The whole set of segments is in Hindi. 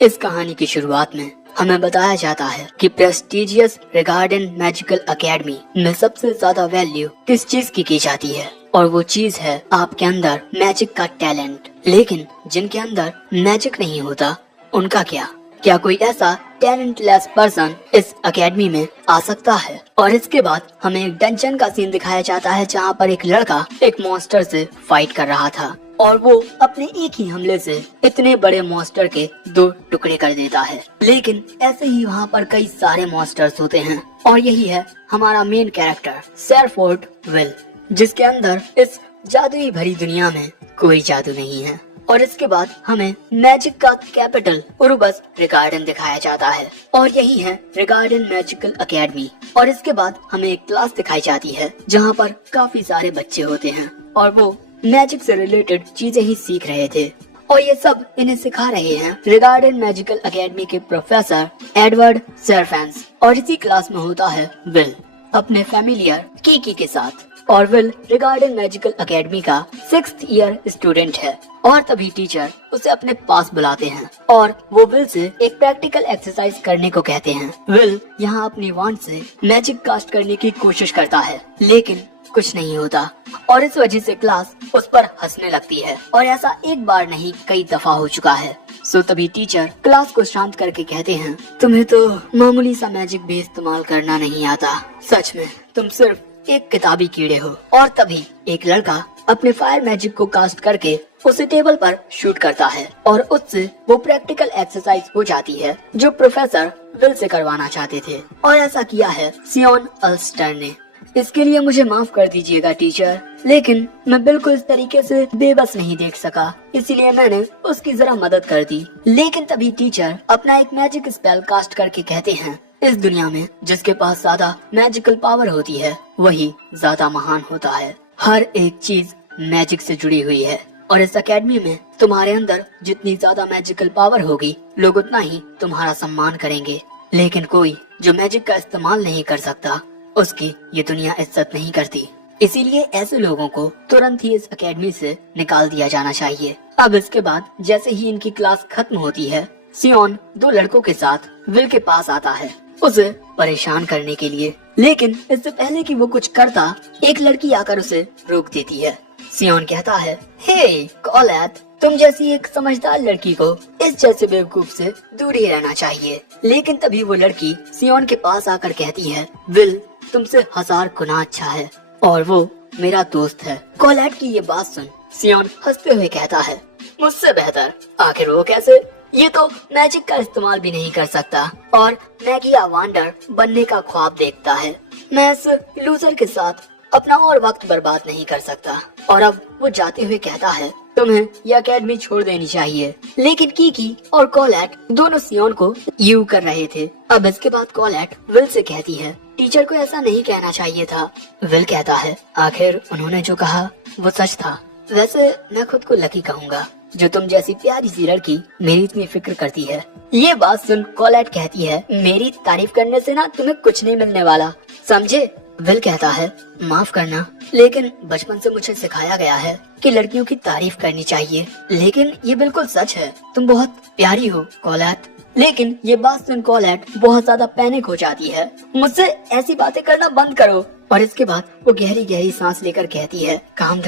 इस कहानी की शुरुआत में हमें बताया जाता है कि प्रेस्टिजियस रिगार्डन मैजिकल एकेडमी में सबसे ज्यादा वैल्यू किस चीज की जाती है, और वो चीज है आपके अंदर मैजिक का टैलेंट। लेकिन जिनके अंदर मैजिक नहीं होता उनका क्या कोई ऐसा टैलेंटलेस पर्सन इस एकेडमी में आ सकता है? और इसके बाद हमें एक डंजन का सीन दिखाया जाता है जहाँ पर एक लड़का एक मॉन्स्टर से फाइट कर रहा था और वो अपने एक ही हमले से इतने बड़े मॉन्स्टर के 2 टुकड़े कर देता है। लेकिन ऐसे ही वहाँ पर कई सारे मॉन्स्टर्स होते हैं और यही है हमारा मेन कैरेक्टर सैरफोर्ड विल, जिसके अंदर इस जादुई भरी दुनिया में कोई जादू नहीं है। और इसके बाद हमें मैजिक का कैपिटल उरुबस रिगार्डन दिखाया जाता है और यही है रिगार्डन मैजिकल एकेडमी। और इसके बाद हमें एक क्लास दिखाई जाती है जहाँ पर काफी सारे बच्चे होते हैं और वो मैजिक से रिलेटेड चीजें ही सीख रहे थे और ये सब इन्हें सिखा रहे हैं रिगार्डन मैजिकल एकेडमी के प्रोफेसर एडवर्ड सेरफेंस। और इसी क्लास में होता है विल अपने फैमिलियर कीकी के साथ। और विल रिगार्डन मैजिकल एकेडमी का 6th ईयर स्टूडेंट है और तभी टीचर उसे अपने पास बुलाते हैं और वो विल से एक प्रैक्टिकल एक्सरसाइज करने को कहते हैं। विल यहाँ अपनी वांड से मैजिक कास्ट करने की कोशिश करता है लेकिन कुछ नहीं होता और इस वजह से क्लास उस पर हंसने लगती है और ऐसा एक बार नहीं कई दफा हो चुका है। सो तभी टीचर क्लास को शांत करके कहते हैं, तुम्हें तो मामूली सा मैजिक भी इस्तेमाल करना नहीं आता, सच में तुम सिर्फ एक किताबी कीड़े हो। और तभी एक लड़का अपने फायर मैजिक को कास्ट करके उसे टेबल पर शूट करता है और उससे वो प्रैक्टिकल एक्सरसाइज हो जाती है जो प्रोफेसर विल से करवाना चाहते थे। और ऐसा किया है सियोन अल्स्टर ने। इसके लिए मुझे माफ कर दीजिएगा टीचर, लेकिन मैं बिल्कुल इस तरीके से बेबस नहीं देख सका, इसीलिए मैंने उसकी जरा मदद कर दी। लेकिन तभी टीचर अपना एक मैजिक स्पेल कास्ट करके कहते हैं, इस दुनिया में जिसके पास ज्यादा मैजिकल पावर होती है वही ज्यादा महान होता है। हर एक चीज मैजिक से जुड़ी हुई है और इस एकेडमी में तुम्हारे अंदर जितनी ज्यादा मैजिकल पावर होगी लोग उतना ही तुम्हारा सम्मान करेंगे। लेकिन कोई जो मैजिक का इस्तेमाल नहीं कर सकता उसकी ये दुनिया इज्जत नहीं करती, इसीलिए ऐसे लोगों को तुरंत ही इस एकेडमी से निकाल दिया जाना चाहिए। अब इसके बाद जैसे ही इनकी क्लास खत्म होती है सियोन 2 लड़कों के साथ विल के पास आता है उसे परेशान करने के लिए। लेकिन इससे पहले कि वो कुछ करता एक लड़की आकर उसे रोक देती है। सियोन कहता है, हे कॉलेट, तुम जैसी एक समझदार लड़की को इस जैसे बेवकूफ से दूर ही रहना चाहिए। लेकिन तभी वो लड़की सियोन के पास आकर कहती है, विल तुमसे 1000 गुना अच्छा है और वो मेरा दोस्त है। कॉलेट की ये बात सुन सियोन हंसते हुए कहता है, मुझसे बेहतर? आखिर वो कैसे? ये तो मैजिक का इस्तेमाल भी नहीं कर सकता और मैगिया वांडर बनने का ख्वाब देखता है। मैं इस लूजर के साथ अपना और वक्त बर्बाद नहीं कर सकता। और अब वो जाते हुए कहता है, तुम्हें ये एकेडमी छोड़ देनी चाहिए। लेकिन कीकी और कॉलेट दोनों सियोन को यू कर रहे थे। अब इसके बाद कॉलेट विल से कहती है, टीचर को ऐसा नहीं कहना चाहिए था। विल कहता है, आखिर उन्होंने जो कहा वो सच था। वैसे मैं खुद को लकी कहूँगा जो तुम जैसी प्यारी सी लड़की मेरी इतनी फिक्र करती है। ये बात सुन कॉलेट कहती है, मेरी तारीफ करने से ना तुम्हें कुछ नहीं मिलने वाला, समझे? विल कहता है, माफ करना, लेकिन बचपन से मुझे सिखाया गया है कि लड़कियों की तारीफ करनी चाहिए। लेकिन ये बिल्कुल सच है, तुम बहुत प्यारी हो कॉलेट। लेकिन ये बात सुन कॉलेट बहुत ज्यादा पैनिक हो जाती है, मुझसे ऐसी बातें करना बंद करो। और इसके बाद वो गहरी गहरी सांस लेकर कहती है, काम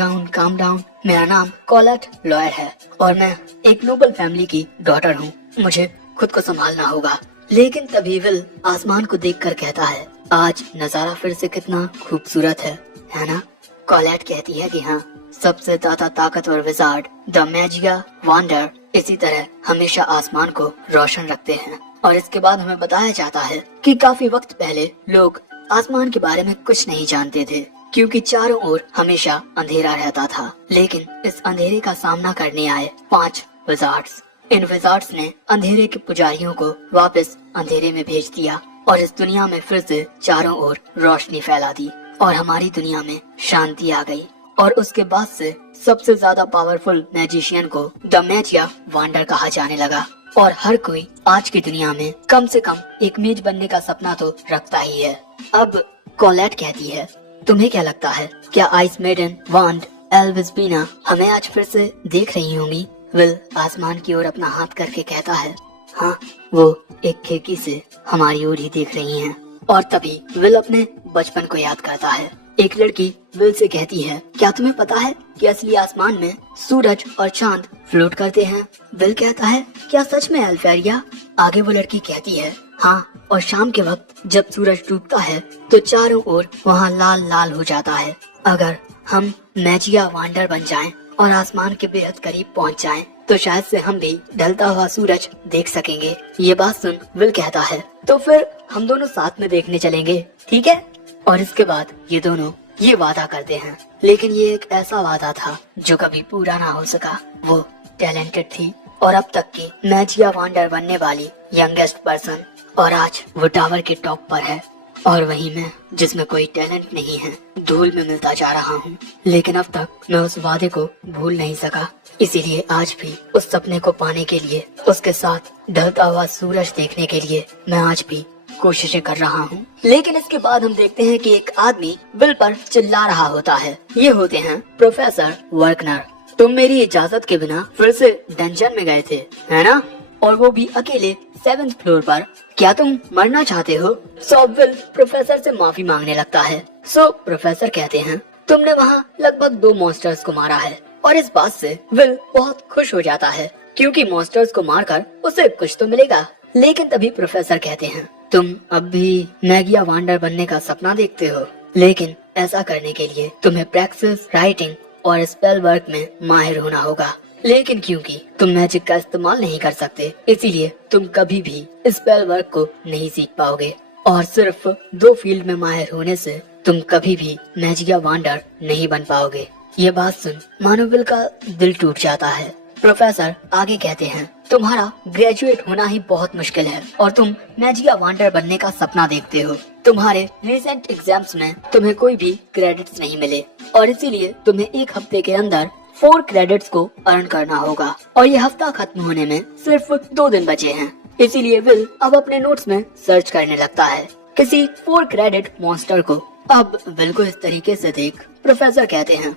डाउन, मेरा नाम कॉलेट लॉयर है और मैं एक नोबल फैमिली की डॉटर हूँ, मुझे खुद को संभालना होगा। लेकिन तभी विल आसमान को देखकर कहता है, आज नजारा फिर से कितना खूबसूरत है ना? कॉलेट कहती है कि हाँ, सबसे ज्यादा ताकतवर विजार्ड द मैजिया वांडर इसी तरह हमेशा आसमान को रोशन रखते हैं। और इसके बाद हमें बताया जाता है कि काफी वक्त पहले लोग आसमान के बारे में कुछ नहीं जानते थे क्योंकि चारों ओर हमेशा अंधेरा रहता था। लेकिन इस अंधेरे का सामना करने आए 5 विजार्ड्स। इन विजार्ड्स ने अंधेरे के पुजारियों को वापस अंधेरे में भेज दिया और इस दुनिया में फिर से चारों ओर रोशनी फैला दी और हमारी दुनिया में शांति आ गई। और उसके बाद से सबसे ज्यादा पावरफुल मैजिशियन को द मैजिया वांडर कहा जाने लगा और हर कोई आज की दुनिया में कम से कम एक मेज बनने का सपना तो रखता ही है। अब कॉलेट कहती है, तुम्हें क्या लगता है, क्या आइस मेडन वांड एल्विस्बीना हमें आज फिर से देख रही होंगी? विल आसमान की ओर अपना हाथ करके कहता है, हाँ, वो एक खिड़की से हमारी ओर ही देख रही हैं। और तभी विल अपने बचपन को याद करता है। एक लड़की विल से कहती है, क्या तुम्हें पता है कि असली आसमान में सूरज और चांद फ्लोट करते हैं? विल कहता है, क्या सच में अल्फेरिया? आगे वो लड़की कहती है, हाँ, और शाम के वक्त जब सूरज डूबता है तो चारों ओर वहाँ लाल लाल हो जाता है। अगर हम मैजिया वांडर बन जाएं और आसमान के बेहद करीब पहुँच जाएं, तो शायद से हम भी ढलता हुआ सूरज देख सकेंगे। ये बात सुन विल कहता है, तो फिर हम दोनों साथ में देखने चलेंगे, ठीक है? और इसके बाद ये दोनों ये वादा करते हैं, लेकिन ये एक ऐसा वादा था जो कभी पूरा ना हो सका। वो टैलेंटेड थी और अब तक की मैजिया वांडर बनने वाली यंगेस्ट पर्सन, और आज वो टावर के टॉप पर है और वहीं मैं, जिसमें कोई टैलेंट नहीं है, धूल में मिलता जा रहा हूँ। लेकिन अब तक मैं उस वादे को भूल नहीं सका, इसीलिए आज भी उस सपने को पाने के लिए, उसके साथ ढलता हुआ सूरज देखने के लिए मैं आज भी कोशिशें कर रहा हूँ। लेकिन इसके बाद हम देखते हैं कि एक आदमी विल पर चिल्ला रहा होता है। ये होते हैं प्रोफेसर वर्कनर। तुम मेरी इजाजत के बिना फिर से डंजन में गए थे, है ना? और वो भी अकेले 7th फ्लोर पर। क्या तुम मरना चाहते हो? सो विल प्रोफेसर से माफी मांगने लगता है। सो प्रोफेसर कहते हैं, तुमने वहाँ लगभग 2 मॉन्स्टर्स को मारा है। और इस बात से विल बहुत खुश हो जाता है, क्योंकि मॉन्स्टर्स को मारकर उसे कुछ तो मिलेगा। लेकिन तभी प्रोफेसर कहते हैं, तुम अब भी मैगिया वांडर बनने का सपना देखते हो, लेकिन ऐसा करने के लिए तुम्हें प्रैक्टिस, राइटिंग और स्पेल वर्क में माहिर होना होगा। लेकिन क्योंकि तुम मैजिक का इस्तेमाल नहीं कर सकते, इसीलिए तुम कभी भी स्पेल वर्क को नहीं सीख पाओगे। और सिर्फ 2 फील्ड में माहिर होने से तुम कभी भी मैजिया वांडर नहीं बन पाओगे। ये बात सुन मानो विल का दिल टूट जाता है। प्रोफेसर आगे कहते हैं, तुम्हारा ग्रेजुएट होना ही बहुत मुश्किल है और तुम मैजिया वांडर बनने का सपना देखते हो। तुम्हारे रिसेंट एग्जाम्स में तुम्हें कोई भी क्रेडिट्स नहीं मिले और इसीलिए तुम्हें 1 हफ्ते के अंदर 4 क्रेडिट्स को अर्न करना होगा। और ये हफ्ता खत्म होने में सिर्फ 2 दिन बचे हैं। इसीलिए विल अब अपने नोट्स में सर्च करने लगता है किसी 4 क्रेडिट मॉन्स्टर को। अब विल को इस तरीके से देख प्रोफेसर कहते हैं,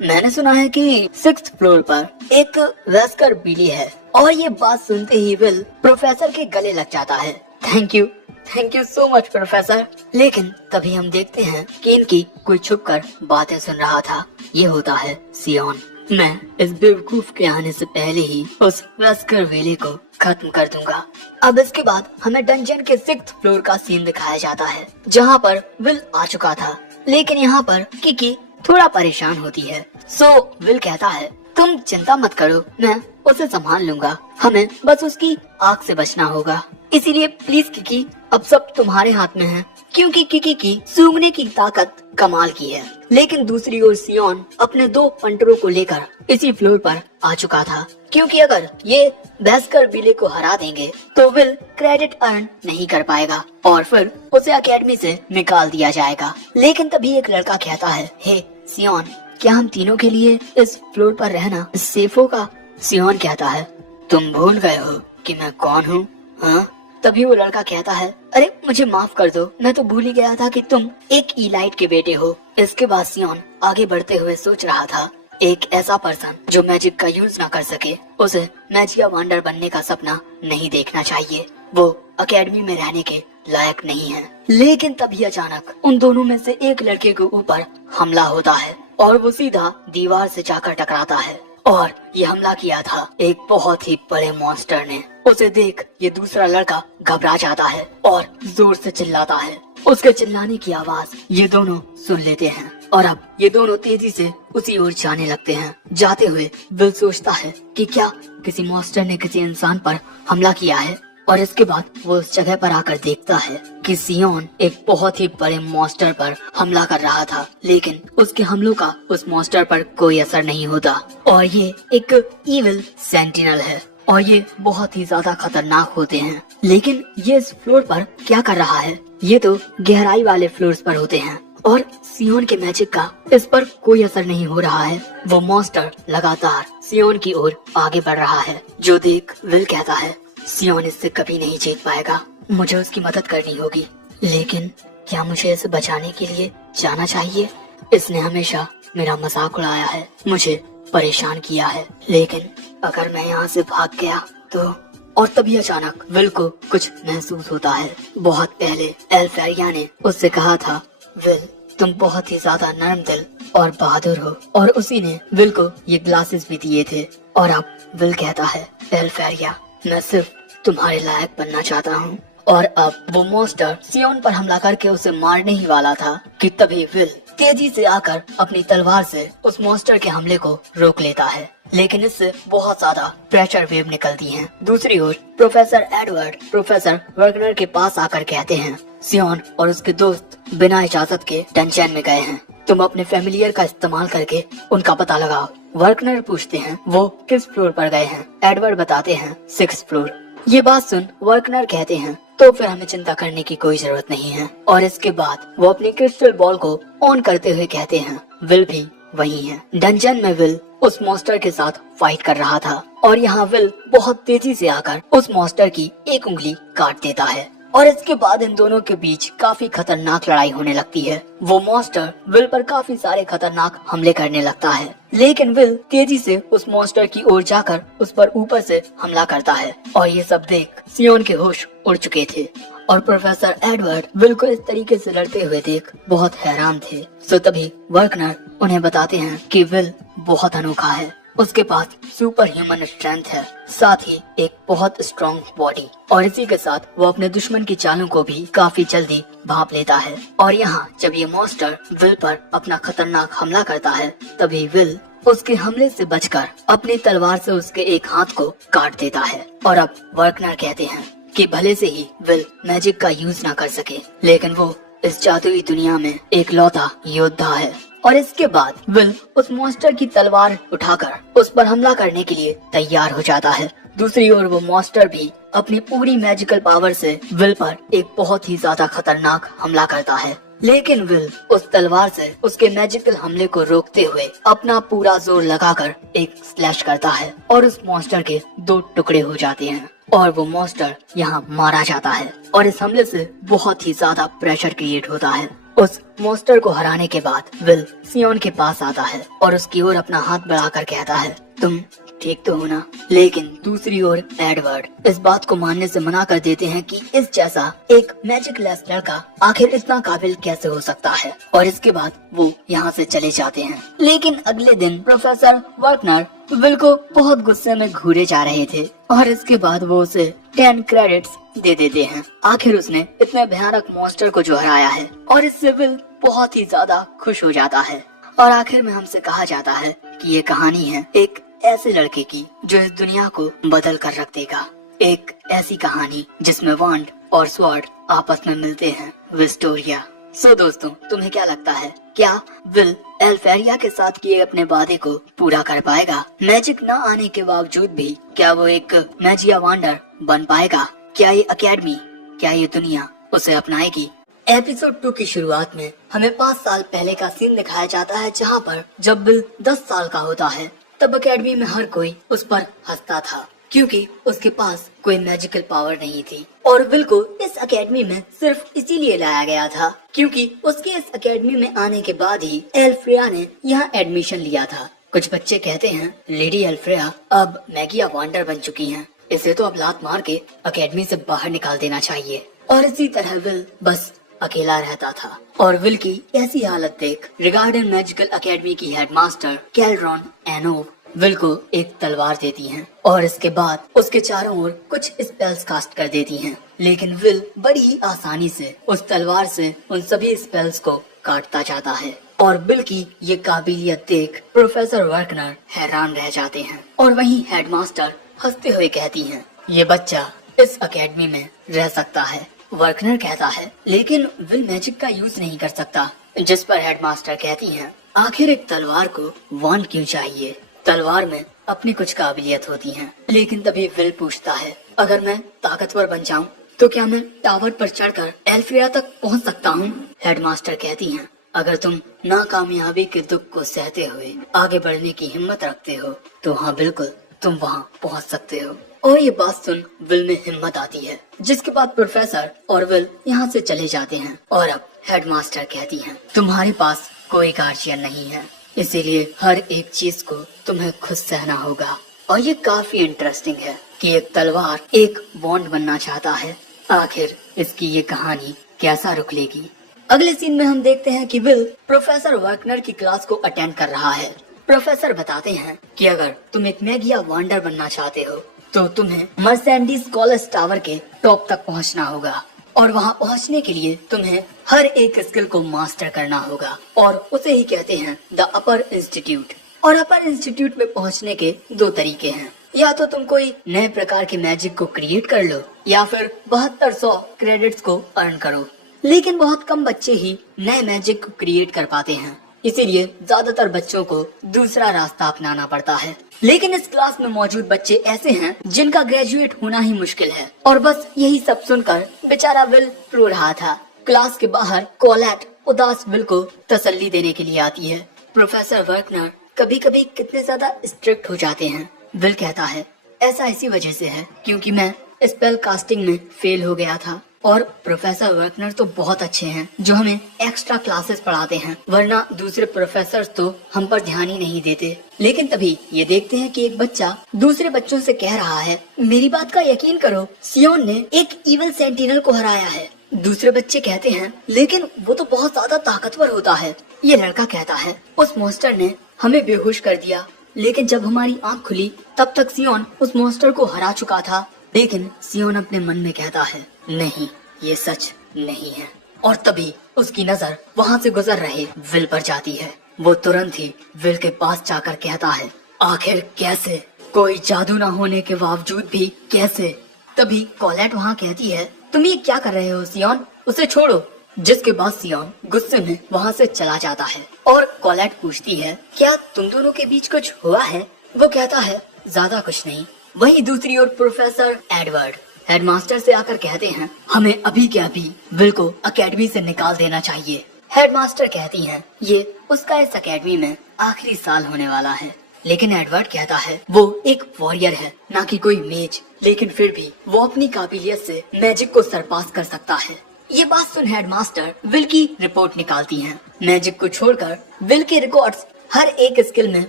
मैंने सुना है कि 6th फ्लोर पर एक वेस्कर बिली है। और ये बात सुनते ही विल प्रोफेसर के गले लग जाता है। Thank you so much professor. लेकिन तभी हम देखते हैं कि इनकी कोई छुपकर बातें सुन रहा था। ये होता है सियोन। मैं इस बेवकूफ के आने से पहले ही उस वेस्कर वेले को खत्म कर दूंगा। अब इसके बाद हमें डंजन के 6th फ्लोर का सीन दिखाया जाता है, जहाँ पर विल आ चुका था। लेकिन यहाँ पर किकी थोड़ा परेशान होती है। सो विल कहता है, तुम चिंता मत करो, मैं उसे संभाल लूंगा। हमें बस उसकी आग से बचना होगा। इसीलिए प्लीज किकी, अब सब तुम्हारे हाथ में है, क्योंकि किकी की सूंघने की ताकत कमाल की है। लेकिन दूसरी ओर सियोन अपने 2 पंटरों को लेकर इसी फ्लोर पर आ चुका था, क्योंकि अगर ये वेस्कर बिले को हरा देंगे तो विल क्रेडिट अर्न नहीं कर पाएगा और फिर उसे एकेडमी से निकाल दिया जाएगा। लेकिन तभी एक लड़का कहता है, हे सियोन, क्या हम तीनों के लिए इस फ्लोर पर रहना सेफ होगा? सियोन कहता है, तुम भूल गए हो कि मैं कौन हूँ? हाँ? तभी वो लड़का कहता है, अरे मुझे माफ कर दो, मैं तो भूल ही गया था कि तुम एक इलाइट के बेटे हो। इसके बाद सियोन आगे बढ़ते हुए सोच रहा था, एक ऐसा पर्सन जो मैजिक का यूज ना कर सके, उसे मैजिया वांडर बनने का सपना नहीं देखना चाहिए। वो एकेडमी में रहने के लायक नहीं है। लेकिन तभी अचानक उन दोनों में से एक लड़के के ऊपर हमला होता है और वो सीधा दीवार से जाकर टकराता है। और ये हमला किया था एक बहुत ही बड़े मॉन्स्टर ने। उसे देख ये दूसरा लड़का घबरा जाता है और जोर से चिल्लाता है। उसके चिल्लाने की आवाज ये दोनों सुन लेते हैं और अब ये दोनों तेजी से उसी ओर जाने लगते हैं। जाते हुए विल सोचता है कि क्या किसी मॉन्स्टर ने किसी इंसान पर हमला किया है। और इसके बाद वो उस जगह पर आकर देखता है कि सियोन एक बहुत ही बड़े मॉन्स्टर पर हमला कर रहा था, लेकिन उसके हमलों का उस मॉन्स्टर पर कोई असर नहीं होता। और ये एक इविल सेंटिनल है और ये बहुत ही ज्यादा खतरनाक होते हैं। लेकिन ये इस फ्लोर पर क्या कर रहा है? ये तो गहराई वाले फ्लोर्स पर होते हैं और सियोन के मैजिक का इस पर कोई असर नहीं हो रहा है। वो मॉन्स्टर लगातार सियोन की ओर आगे बढ़ रहा है, जो देख विल कहता है, सियोन इससे कभी नहीं जीत पाएगा, मुझे उसकी मदद करनी होगी। लेकिन क्या मुझे इसे बचाने के लिए जाना चाहिए? इसने हमेशा मेरा मजाक उड़ाया है, मुझे परेशान किया है। लेकिन अगर मैं यहाँ से भाग गया तो और तभी अचानक विल को कुछ महसूस होता है। बहुत पहले एल्फेरिया ने उससे कहा था, विल तुम बहुत ही ज्यादा नरम दिल और बहादुर हो, और उसी ने विल को ये ग्लासेस भी दिए थे। और अब विल कहता है, एल्फेरिया मैं सिर्फ तुम्हारे लायक बनना चाहता हूँ। और अब वो मॉन्स्टर सियोन पर हमला करके उसे मारने ही वाला था कि तभी विल तेजी से आकर अपनी तलवार से उस मॉन्स्टर के हमले को रोक लेता है, लेकिन इससे बहुत ज्यादा प्रेशर वेव निकलती हैं। दूसरी ओर प्रोफेसर एडवर्ड प्रोफेसर वर्कनर के पास आकर कहते हैं, सियोन और उसके दोस्त बिना इजाजत के डंजन में गए हैं, तुम अपने फैमिलियर का इस्तेमाल करके उनका पता लगाओ। वर्कनर पूछते हैं वो किस फ्लोर पर गए हैं। एडवर्ड बताते हैं 6th फ्लोर। ये बात सुन वर्कनर कहते हैं, तो फिर हमें चिंता करने की कोई जरूरत नहीं है। और इसके बाद वो अपनी क्रिस्टल बॉल को ऑन करते हुए कहते हैं, विल भी वही है। डंजन में विल उस मॉन्स्टर के साथ फाइट कर रहा था और यहाँ विल बहुत तेजी से आकर उस मॉन्स्टर की एक उंगली काट देता है। और इसके बाद इन दोनों के बीच काफी खतरनाक लड़ाई होने लगती है। वो मॉन्स्टर विल पर काफी सारे खतरनाक हमले करने लगता है, लेकिन विल तेजी से उस मॉन्स्टर की ओर जाकर उस पर ऊपर से हमला करता है। और ये सब देख सियोन के होश उड़ चुके थे और प्रोफेसर एडवर्ड विल को इस तरीके से लड़ते हुए देख बहुत हैरान थे। सो तभी वर्कनर उन्हें बताते हैं कि विल बहुत अनोखा है, उसके पास सुपर ह्यूमन स्ट्रेंथ है, साथ ही एक बहुत स्ट्रॉन्ग बॉडी, और इसी के साथ वो अपने दुश्मन की चालों को भी काफी जल्दी भांप लेता है। और यहाँ जब ये मॉन्स्टर विल पर अपना खतरनाक हमला करता है, तभी विल उसके हमले से बचकर अपनी तलवार से उसके एक हाथ को काट देता है। और अब वर्कनर कहते हैं कि भले से ही विल मैजिक का यूज ना कर सके, लेकिन वो इस जादुई दुनिया में एक लौता योद्धा है। और इसके बाद विल उस मॉन्स्टर की तलवार उठाकर उस पर हमला करने के लिए तैयार हो जाता है। दूसरी ओर वो मॉन्स्टर भी अपनी पूरी मैजिकल पावर से विल पर एक बहुत ही ज्यादा खतरनाक हमला करता है, लेकिन विल उस तलवार से उसके मैजिकल हमले को रोकते हुए अपना पूरा जोर लगाकर एक स्लैश करता है और उस मॉन्स्टर के 2 टुकड़े हो जाते हैं और वो मॉन्स्टर यहाँ मारा जाता है। और इस हमले से बहुत ही ज्यादा प्रेशर क्रिएट होता है। उस मॉन्स्टर को हराने के बाद विल सियोन के पास आता है और उसकी ओर अपना हाथ बढ़ाकर कहता है, तुम ठीक तो हो ना? लेकिन दूसरी ओर एडवर्ड इस बात को मानने से मना कर देते हैं कि इस जैसा एक मैजिक लेस लड़का आखिर इतना काबिल कैसे हो सकता है, और इसके बाद वो यहाँ से चले जाते हैं। लेकिन अगले दिन प्रोफेसर वर्कनर विल को बहुत गुस्से में घूरे जा रहे थे और इसके बाद वो उसे 10 क्रेडिट्स दे देते हैं। आखिर उसने इतने भयानक मॉन्स्टर को जो हराया है, और इससे विल बहुत ही ज्यादा खुश हो जाता है। और आखिर में हमसे कहा जाता है कि ये कहानी है एक ऐसे लड़के की जो इस दुनिया को बदल कर रख देगा। एक ऐसी कहानी जिसमें वांड और स्वॉर्ड आपस में मिलते हैं, विस्टोरिया। सो दोस्तों, तुम्हें क्या लगता है, क्या विल एल्फेरिया के साथ किए अपने वादे को पूरा कर पाएगा? मैजिक न आने के बावजूद भी क्या वो एक मैजिया वांडर बन पाएगा? क्या ये अकेडमी, क्या ये दुनिया उसे अपनाएगी? एपिसोड 2 की शुरुआत में हमें 5 साल पहले का सीन दिखाया जाता है, जहाँ पर जब विल 10 साल का होता है तब अकेडमी में हर कोई उस पर हंसता था, क्योंकि उसके पास कोई मैजिकल पावर नहीं थी। और विल को इस अकेडमी में सिर्फ इसीलिए लाया गया था क्योंकि उसके इस अकेडमी में आने के बाद ही एल्फ्रेया ने यहाँ एडमिशन लिया था। कुछ बच्चे कहते हैं लेडी एल्फ्रेया अब मैगिया वांडर बन चुकी हैं, इसे तो अब लात मार के अकेडमी से बाहर निकाल देना चाहिए। और इसी तरह विल बस अकेला रहता था। और विल की ऐसी हालत देख रिगार्डन मैजिकल अकेडमी की हेडमास्टर कैलरॉन एनोव विल को एक तलवार देती हैं और इसके बाद उसके चारों ओर कुछ स्पेल्स कास्ट कर देती हैं। लेकिन विल बड़ी ही आसानी से उस तलवार से उन सभी स्पेल्स को काटता जाता है। और विल की ये काबिलियत देख प्रोफेसर वर्कनर हैरान रह जाते हैं और वहीं हेडमास्टर हंसते हुए कहती हैं, ये बच्चा इस अकेडमी में रह सकता है। वर्कनर कहता है लेकिन विल मैजिक का यूज नहीं कर सकता, जिस पर हेडमास्टर कहती हैं, आखिर एक तलवार को वांड क्यों चाहिए? तलवार में अपनी कुछ काबिलियत होती हैं। लेकिन तभी विल पूछता है, अगर मैं ताकतवर बन जाऊं तो क्या मैं टावर पर चढ़कर एल्फ्रेया तक पहुंच सकता हूं? हेडमास्टर कहती हैं, अगर तुम नाकामयाबी के दुख को सहते हुए आगे बढ़ने की हिम्मत रखते हो तो हाँ बिल्कुल तुम वहाँ पहुँच सकते हो। और ये बात सुन विल में हिम्मत आती है, जिसके बाद प्रोफेसर और विल यहाँ से चले जाते हैं। और अब हेडमास्टर कहती हैं, तुम्हारे पास कोई गार्जियन नहीं है, इसीलिए हर एक चीज को तुम्हें खुद सहना होगा। और ये काफी इंटरेस्टिंग है कि एक तलवार एक बॉन्ड बनना चाहता है। आखिर इसकी ये कहानी कैसा रुख लेगी। अगले सीन में हम देखते हैं कि विल प्रोफेसर वर्कनर की क्लास को अटेंड कर रहा है। प्रोफेसर बताते हैं कि अगर तुम एक मैगिया वंडर बनना चाहते हो तो तुम्हें मर्सेडीज कॉलेज टावर के टॉप तक पहुंचना होगा और वहां पहुंचने के लिए तुम्हें हर एक स्किल को मास्टर करना होगा और उसे ही कहते हैं द अपर इंस्टीट्यूट। और अपर इंस्टीट्यूट में पहुंचने के दो तरीके हैं, या तो तुम कोई नए प्रकार के मैजिक को क्रिएट कर लो या फिर 7200 क्रेडिट्स को अर्न करो। लेकिन बहुत कम बच्चे ही नए मैजिक को क्रिएट कर पाते हैं, इसीलिए ज्यादातर बच्चों को दूसरा रास्ता अपनाना पड़ता है। लेकिन इस क्लास में मौजूद बच्चे ऐसे हैं जिनका ग्रेजुएट होना ही मुश्किल है और बस यही सब सुनकर बेचारा विल रो रहा था। क्लास के बाहर कोलेट उदास विल को तसल्ली देने के लिए आती है। प्रोफेसर वर्कनर कभी कभी कितने ज्यादा स्ट्रिक्ट हो जाते हैं। विल कहता है ऐसा इसी वजह से है क्योंकि मैं स्पेल कास्टिंग में फेल हो गया था और प्रोफेसर वर्कनर तो बहुत अच्छे हैं जो हमें एक्स्ट्रा क्लासेस पढ़ाते हैं, वरना दूसरे प्रोफेसर तो हम पर ध्यान ही नहीं देते। लेकिन तभी ये देखते हैं कि एक बच्चा दूसरे बच्चों से कह रहा है मेरी बात का यकीन करो, सियोन ने एक इविल सेंटिनल को हराया है। दूसरे बच्चे कहते हैं लेकिन वो तो बहुत ज्यादा ताकतवर होता है। ये लड़का कहता है उस मॉन्स्टर ने हमें बेहोश कर दिया, लेकिन जब हमारी आँख खुली तब तक सियोन उस मॉन्स्टर को हरा चुका था। लेकिन सियोन अपने मन में कहता है नहीं, ये सच नहीं है। और तभी उसकी नजर वहाँ से गुजर रहे विल पर जाती है। वो तुरंत ही विल के पास जाकर कहता है आखिर कैसे, कोई जादू ना होने के बावजूद भी कैसे। तभी कोलेट वहाँ कहती है तुम ये क्या कर रहे हो सियोन, उसे छोड़ो। जिसके बाद सियोन गुस्से में वहाँ से चला जाता है और कोलेट पूछती है क्या तुम दोनों के बीच कुछ हुआ है। वो कहता है ज्यादा कुछ नहीं। वहीं दूसरी ओर प्रोफेसर एडवर्ड हेडमास्टर से आकर कहते हैं हमें अभी के अभी विल को एकेडमी से निकाल देना चाहिए। हेडमास्टर कहती हैं ये उसका इस एकेडमी में आखिरी साल होने वाला है। लेकिन एडवर्ड कहता है वो एक वॉरियर है, ना कि कोई मेज, लेकिन फिर भी वो अपनी काबिलियत से मैजिक को सरपास कर सकता है। ये बात सुन हेडमास्टर विल की रिपोर्ट निकालती हैं। मैजिक को छोड़कर विल के रिकॉर्ड्स हर एक स्किल में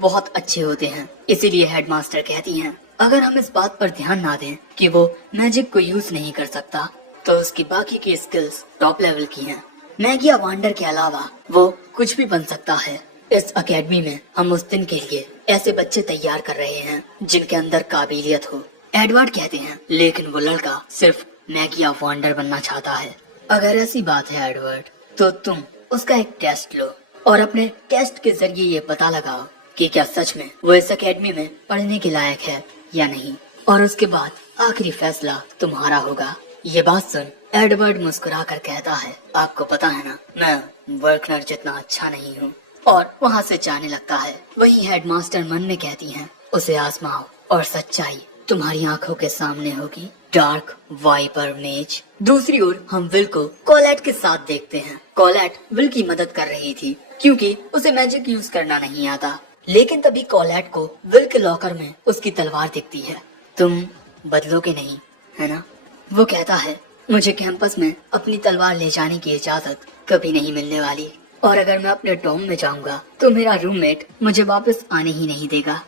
बहुत अच्छे होते हैं। इसीलिए हेडमास्टर कहती हैं अगर हम इस बात पर ध्यान ना दें कि वो मैजिक को यूज नहीं कर सकता तो उसकी बाकी की स्किल्स टॉप लेवल की हैं। मैगिया वंडर के अलावा वो कुछ भी बन सकता है। इस एकेडमी में हम उस दिन के लिए ऐसे बच्चे तैयार कर रहे हैं जिनके अंदर काबिलियत हो। एडवर्ड कहते हैं लेकिन वो लड़का सिर्फ मैगिया वंडर बनना चाहता है। अगर ऐसी बात है एडवर्ड तो तुम उसका एक टेस्ट लो और अपने टेस्ट के जरिए ये पता लगाओ कि क्या सच में वो इस एकेडमी में पढ़ने के लायक है या नहीं, और उसके बाद आखिरी फैसला तुम्हारा होगा। ये बात सुन एडवर्ड मुस्कुरा कर कहता है आपको पता है ना मैं वर्कनर जितना अच्छा नहीं हूँ, और वहाँ से जाने लगता है। वहीं हेडमास्टर मन में कहती हैं उसे आजमाओ और सच्चाई तुम्हारी आंखों के सामने होगी। डार्क वाइपर मेज। दूसरी ओर हम विल को कोलेट के साथ देखते हैं। कोलेट विल की मदद कर रही थी क्योंकि उसे मैजिक यूज करना नहीं आता। लेकिन तभी कोलेट को विल के लॉकर में उसकी तलवार दिखती है। तुम बदलोगे नहीं है ना। वो कहता है मुझे कैंपस में अपनी तलवार ले जाने की इजाजत कभी नहीं मिलने वाली, और अगर मैं अपने डॉर्म में जाऊंगा तो मेरा रूममेट मुझे वापस आने ही नहीं देगा।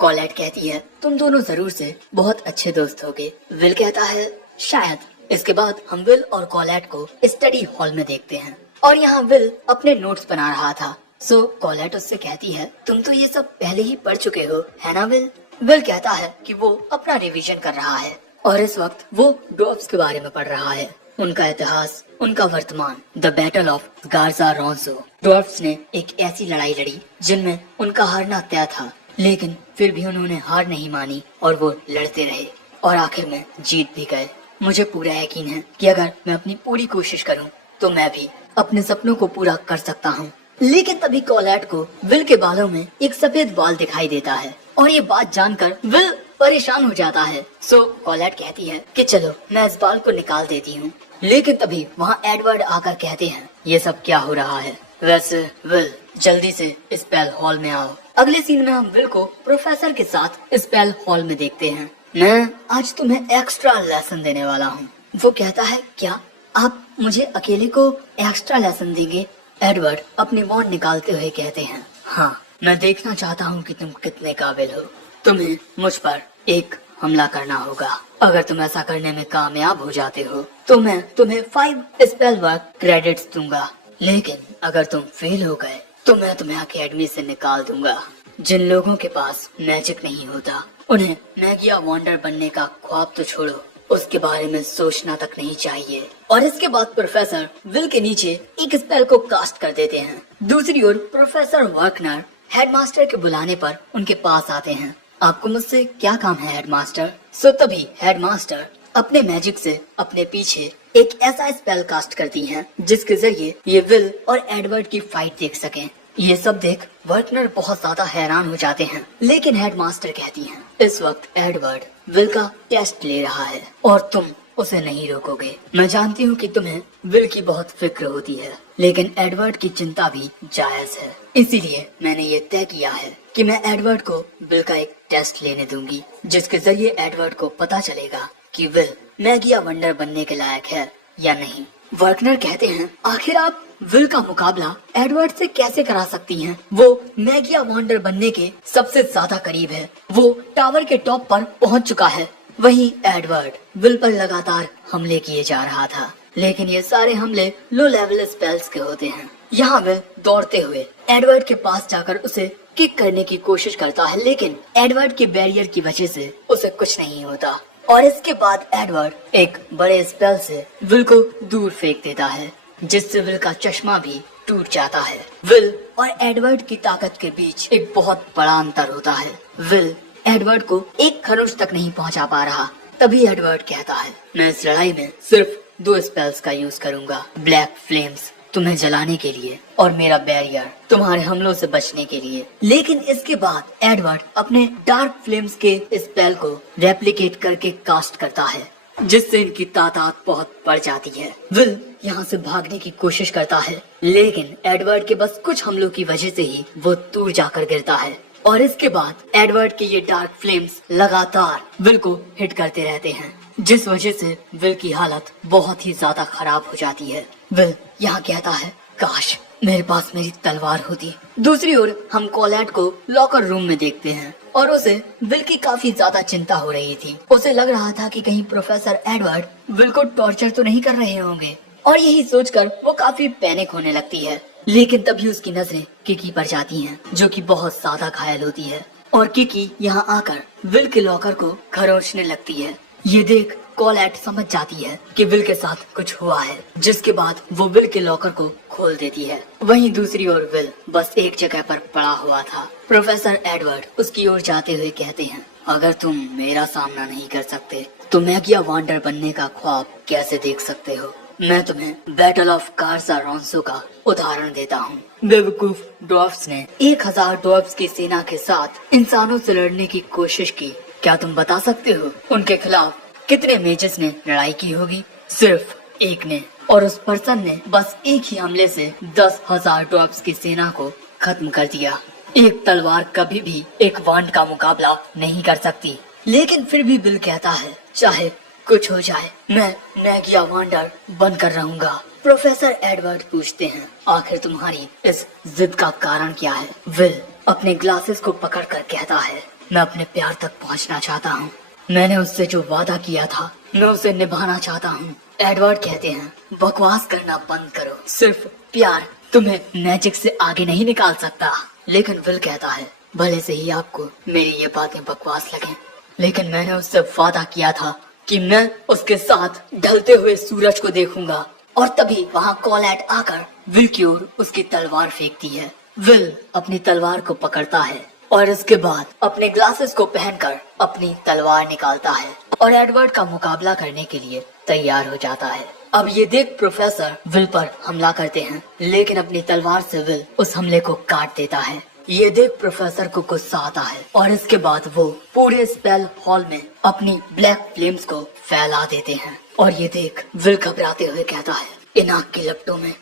कोलेट कहती है तुम दोनों जरूर से बहुत अच्छे दोस्त होगे। विल कहता है शायद। इसके बाद हम विल और कोलेट को स्टडी हॉल में देखते हैं और यहाँ विल अपने नोट्स बना रहा था। सो कोलेट उससे कहती है तुम तो ये सब पहले ही पढ़ चुके हो है ना विल। विल कहता है कि वो अपना रिवीजन कर रहा है और इस वक्त वो ड्वार्फ्स के बारे में पढ़ रहा है, उनका इतिहास, उनका वर्तमान। द बैटल ऑफ गार्जा रोंजो। ड्वार्फ्स ने एक ऐसी लड़ाई लड़ी जिनमें उनका हारना तय था, लेकिन फिर भी उन्होंने हार नहीं मानी और वो लड़ते रहे और आखिर में जीत भी गए। मुझे पूरा यकीन है कि अगर मैं अपनी पूरी कोशिश करूं तो मैं भी अपने सपनों को पूरा कर सकता हूं। लेकिन तभी कोलेट को विल के बालों में एक सफेद बाल दिखाई देता है और ये बात जानकर विल परेशान हो जाता है। सो कोलेट कहती है कि चलो मैं इस बाल को निकाल देती हूँ। लेकिन तभी वहाँ एडवर्ड आकर कहते हैं ये सब क्या हो रहा है। वैसे विल जल्दी से स्पेल हॉल में आओ। अगले सीन में हम विल को प्रोफेसर के साथ स्पेल हॉल में देखते हैं। मैं आज तुम्हें एक्स्ट्रा लेसन देने वाला हूँ। वो कहता है क्या आप मुझे अकेले को एक्स्ट्रा लेसन देंगे। एडवर्ड अपनी वॉन्ड निकालते हुए कहते हैं हाँ, मैं देखना चाहता हूँ कि तुम कितने काबिल हो। तुम्हें मुझ पर एक हमला करना होगा। अगर तुम ऐसा करने में कामयाब हो जाते हो तो मैं तुम्हें 5 स्पेल वर्क क्रेडिट्स दूंगा, लेकिन अगर तुम फेल हो गए तो मैं तुम्हें अकेडमी से निकाल दूंगा। जिन लोगों के पास मैजिक नहीं होता उन्हें मैगिया वंडर बनने का ख्वाब तो छोड़ो, उसके बारे में सोचना तक नहीं चाहिए। और इसके बाद प्रोफेसर विल के नीचे एक स्पेल को कास्ट कर देते हैं। दूसरी ओर प्रोफेसर वर्कनर हेडमास्टर के बुलाने पर उनके पास आते हैं। आपको मुझसे क्या काम है हेडमास्टर? सो तभी हेडमास्टर अपने मैजिक से अपने पीछे एक ऐसा स्पेल कास्ट करती हैं जिसके जरिए ये विल और एडवर्ड की फाइट देख सकें। ये सब देख वर्कनर बहुत ज्यादा हैरान हो जाते हैं, लेकिन हेडमास्टर कहती हैं इस वक्त एडवर्ड विल का टेस्ट ले रहा है और तुम उसे नहीं रोकोगे। मैं जानती हूँ कि तुम्हें विल की बहुत फिक्र होती है, लेकिन एडवर्ड की चिंता भी जायज है। इसीलिए मैंने ये तय किया है कि मैं एडवर्ड को विल का एक टेस्ट लेने दूंगी, जिसके जरिए एडवर्ड को पता चलेगा कि विल मैगिया वंडर बनने के लायक है या नहीं। वर्कनर कहते हैं आखिर आप विल का मुकाबला एडवर्ड से कैसे करा सकती हैं? वो मैगिया वंडर बनने के सबसे ज्यादा करीब है, वो टावर के टॉप पर पहुंच चुका है। वहीं एडवर्ड विल पर लगातार हमले किए जा रहा था, लेकिन ये सारे हमले लो लेवल स्पेल्स के होते हैं। यहाँ विल दौड़ते हुए एडवर्ड के पास जाकर उसे किक करने की कोशिश करता है, लेकिन एडवर्ड के बैरियर की वजह से उसे कुछ नहीं होता। और इसके बाद एडवर्ड एक बड़े स्पेल से विल को दूर फेंक देता है, जिससे विल का चश्मा भी टूट जाता है। विल और एडवर्ड की ताकत के बीच एक बहुत बड़ा अंतर होता है। विल एडवर्ड को एक खरोंच तक नहीं पहुंचा पा रहा। तभी एडवर्ड कहता है मैं इस लड़ाई में सिर्फ 2 स्पेल्स का यूज करूंगा, ब्लैक फ्लेम्स तुम्हें जलाने के लिए और मेरा बैरियर तुम्हारे हमलों से बचने के लिए। लेकिन इसके बाद एडवर्ड अपने डार्क फ्लेम्स के स्पेल को रेप्लिकेट करके कास्ट करता है, जिससे इनकी तादाद बहुत बढ़ जाती है। विल यहाँ से भागने की कोशिश करता है, लेकिन एडवर्ड के बस कुछ हमलों की वजह से ही वो दूर जाकर गिरता है। और इसके बाद एडवर्ड के ये डार्क फ्लेम्स लगातार विल को हिट करते रहते हैं, जिस वजह से विल की हालत बहुत ही ज्यादा खराब हो जाती है। विल यहाँ कहता है काश मेरे पास मेरी तलवार होती। दूसरी ओर हम कोलैट को लॉकर रूम में देखते हैं और उसे विल की काफी ज्यादा चिंता हो रही थी। उसे लग रहा था कि कहीं प्रोफेसर एडवर्ड विल को टॉर्चर तो नहीं कर रहे होंगे, और यही सोचकर वो काफी पैनिक होने लगती है। लेकिन तभी उसकी नजरें किकी पर जाती हैं, जो कि बहुत ज्यादा घायल होती है, और किकी यहाँ आकर विल के लॉकर को खरोंचने लगती है। ये देख कोलैट समझ जाती है कि विल के साथ कुछ हुआ है, जिसके बाद वो विल के लॉकर को खोल देती है। वहीं दूसरी ओर विल बस एक जगह पर पड़ा हुआ था। प्रोफेसर एडवर्ड उसकी ओर जाते हुए कहते हैं अगर तुम मेरा सामना नहीं कर सकते तो मैगिया वंडर बनने का ख्वाब कैसे देख सकते हो? मैं तुम्हें बैटल ऑफ कार्सा रॉन्सो का उदाहरण देता हूँ। बेवकूफ ड्वार्फ्स ने 1000 ड्वार्फ्स की सेना के साथ इंसानों से लड़ने की कोशिश की। क्या तुम बता सकते हो उनके खिलाफ कितने मेजर्स ने लड़ाई की होगी? सिर्फ एक ने, और उस पर्सन ने बस एक ही हमले से 10,000 ड्वार्फ्स की सेना को खत्म कर दिया। एक तलवार कभी भी एक वांड का मुकाबला नहीं कर सकती। लेकिन फिर भी बिल कहता है चाहे कुछ हो जाए मैं मैगिया वंडर बनकर रहूंगा। प्रोफेसर एडवर्ड पूछते हैं आखिर तुम्हारी इस जिद का कारण क्या है? विल अपने ग्लासेस को पकड़कर कहता है मैं अपने प्यार तक पहुंचना चाहता हूं। मैंने उससे जो वादा किया था मैं उसे निभाना चाहता हूं। एडवर्ड कहते हैं बकवास करना बंद करो, सिर्फ प्यार तुम्हें मैजिक से आगे नहीं निकाल सकता। लेकिन विल कहता है भले से ही आपको मेरी ये बातें बकवास लगे, लेकिन मैंने उससे वादा किया था कि मैं उसके साथ ढलते हुए सूरज को देखूंगा। और तभी वहाँ कोलैट आकर विल की ओर उसकी तलवार फेंकती है। विल अपनी तलवार को पकड़ता है और इसके बाद अपने ग्लासेस को पहनकर अपनी तलवार निकालता है और एडवर्ड का मुकाबला करने के लिए तैयार हो जाता है। अब ये देख प्रोफेसर विल पर हमला करते हैं, लेकिन अपनी तलवार से विल उस हमले को काट देता है। ये देख प्रोफेसर को गुस्सा आता है और इसके बाद वो पूरे स्पेल हॉल में अपनी ब्लैक फ्लेम्स को फैला देते हैं। और ये देख विल घबराते हुए कहता है इन आग की लपटों में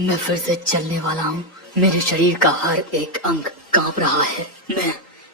मैं फिर से चलने वाला हूँ। मेरे शरीर का हर एक अंग कांप रहा है। मैं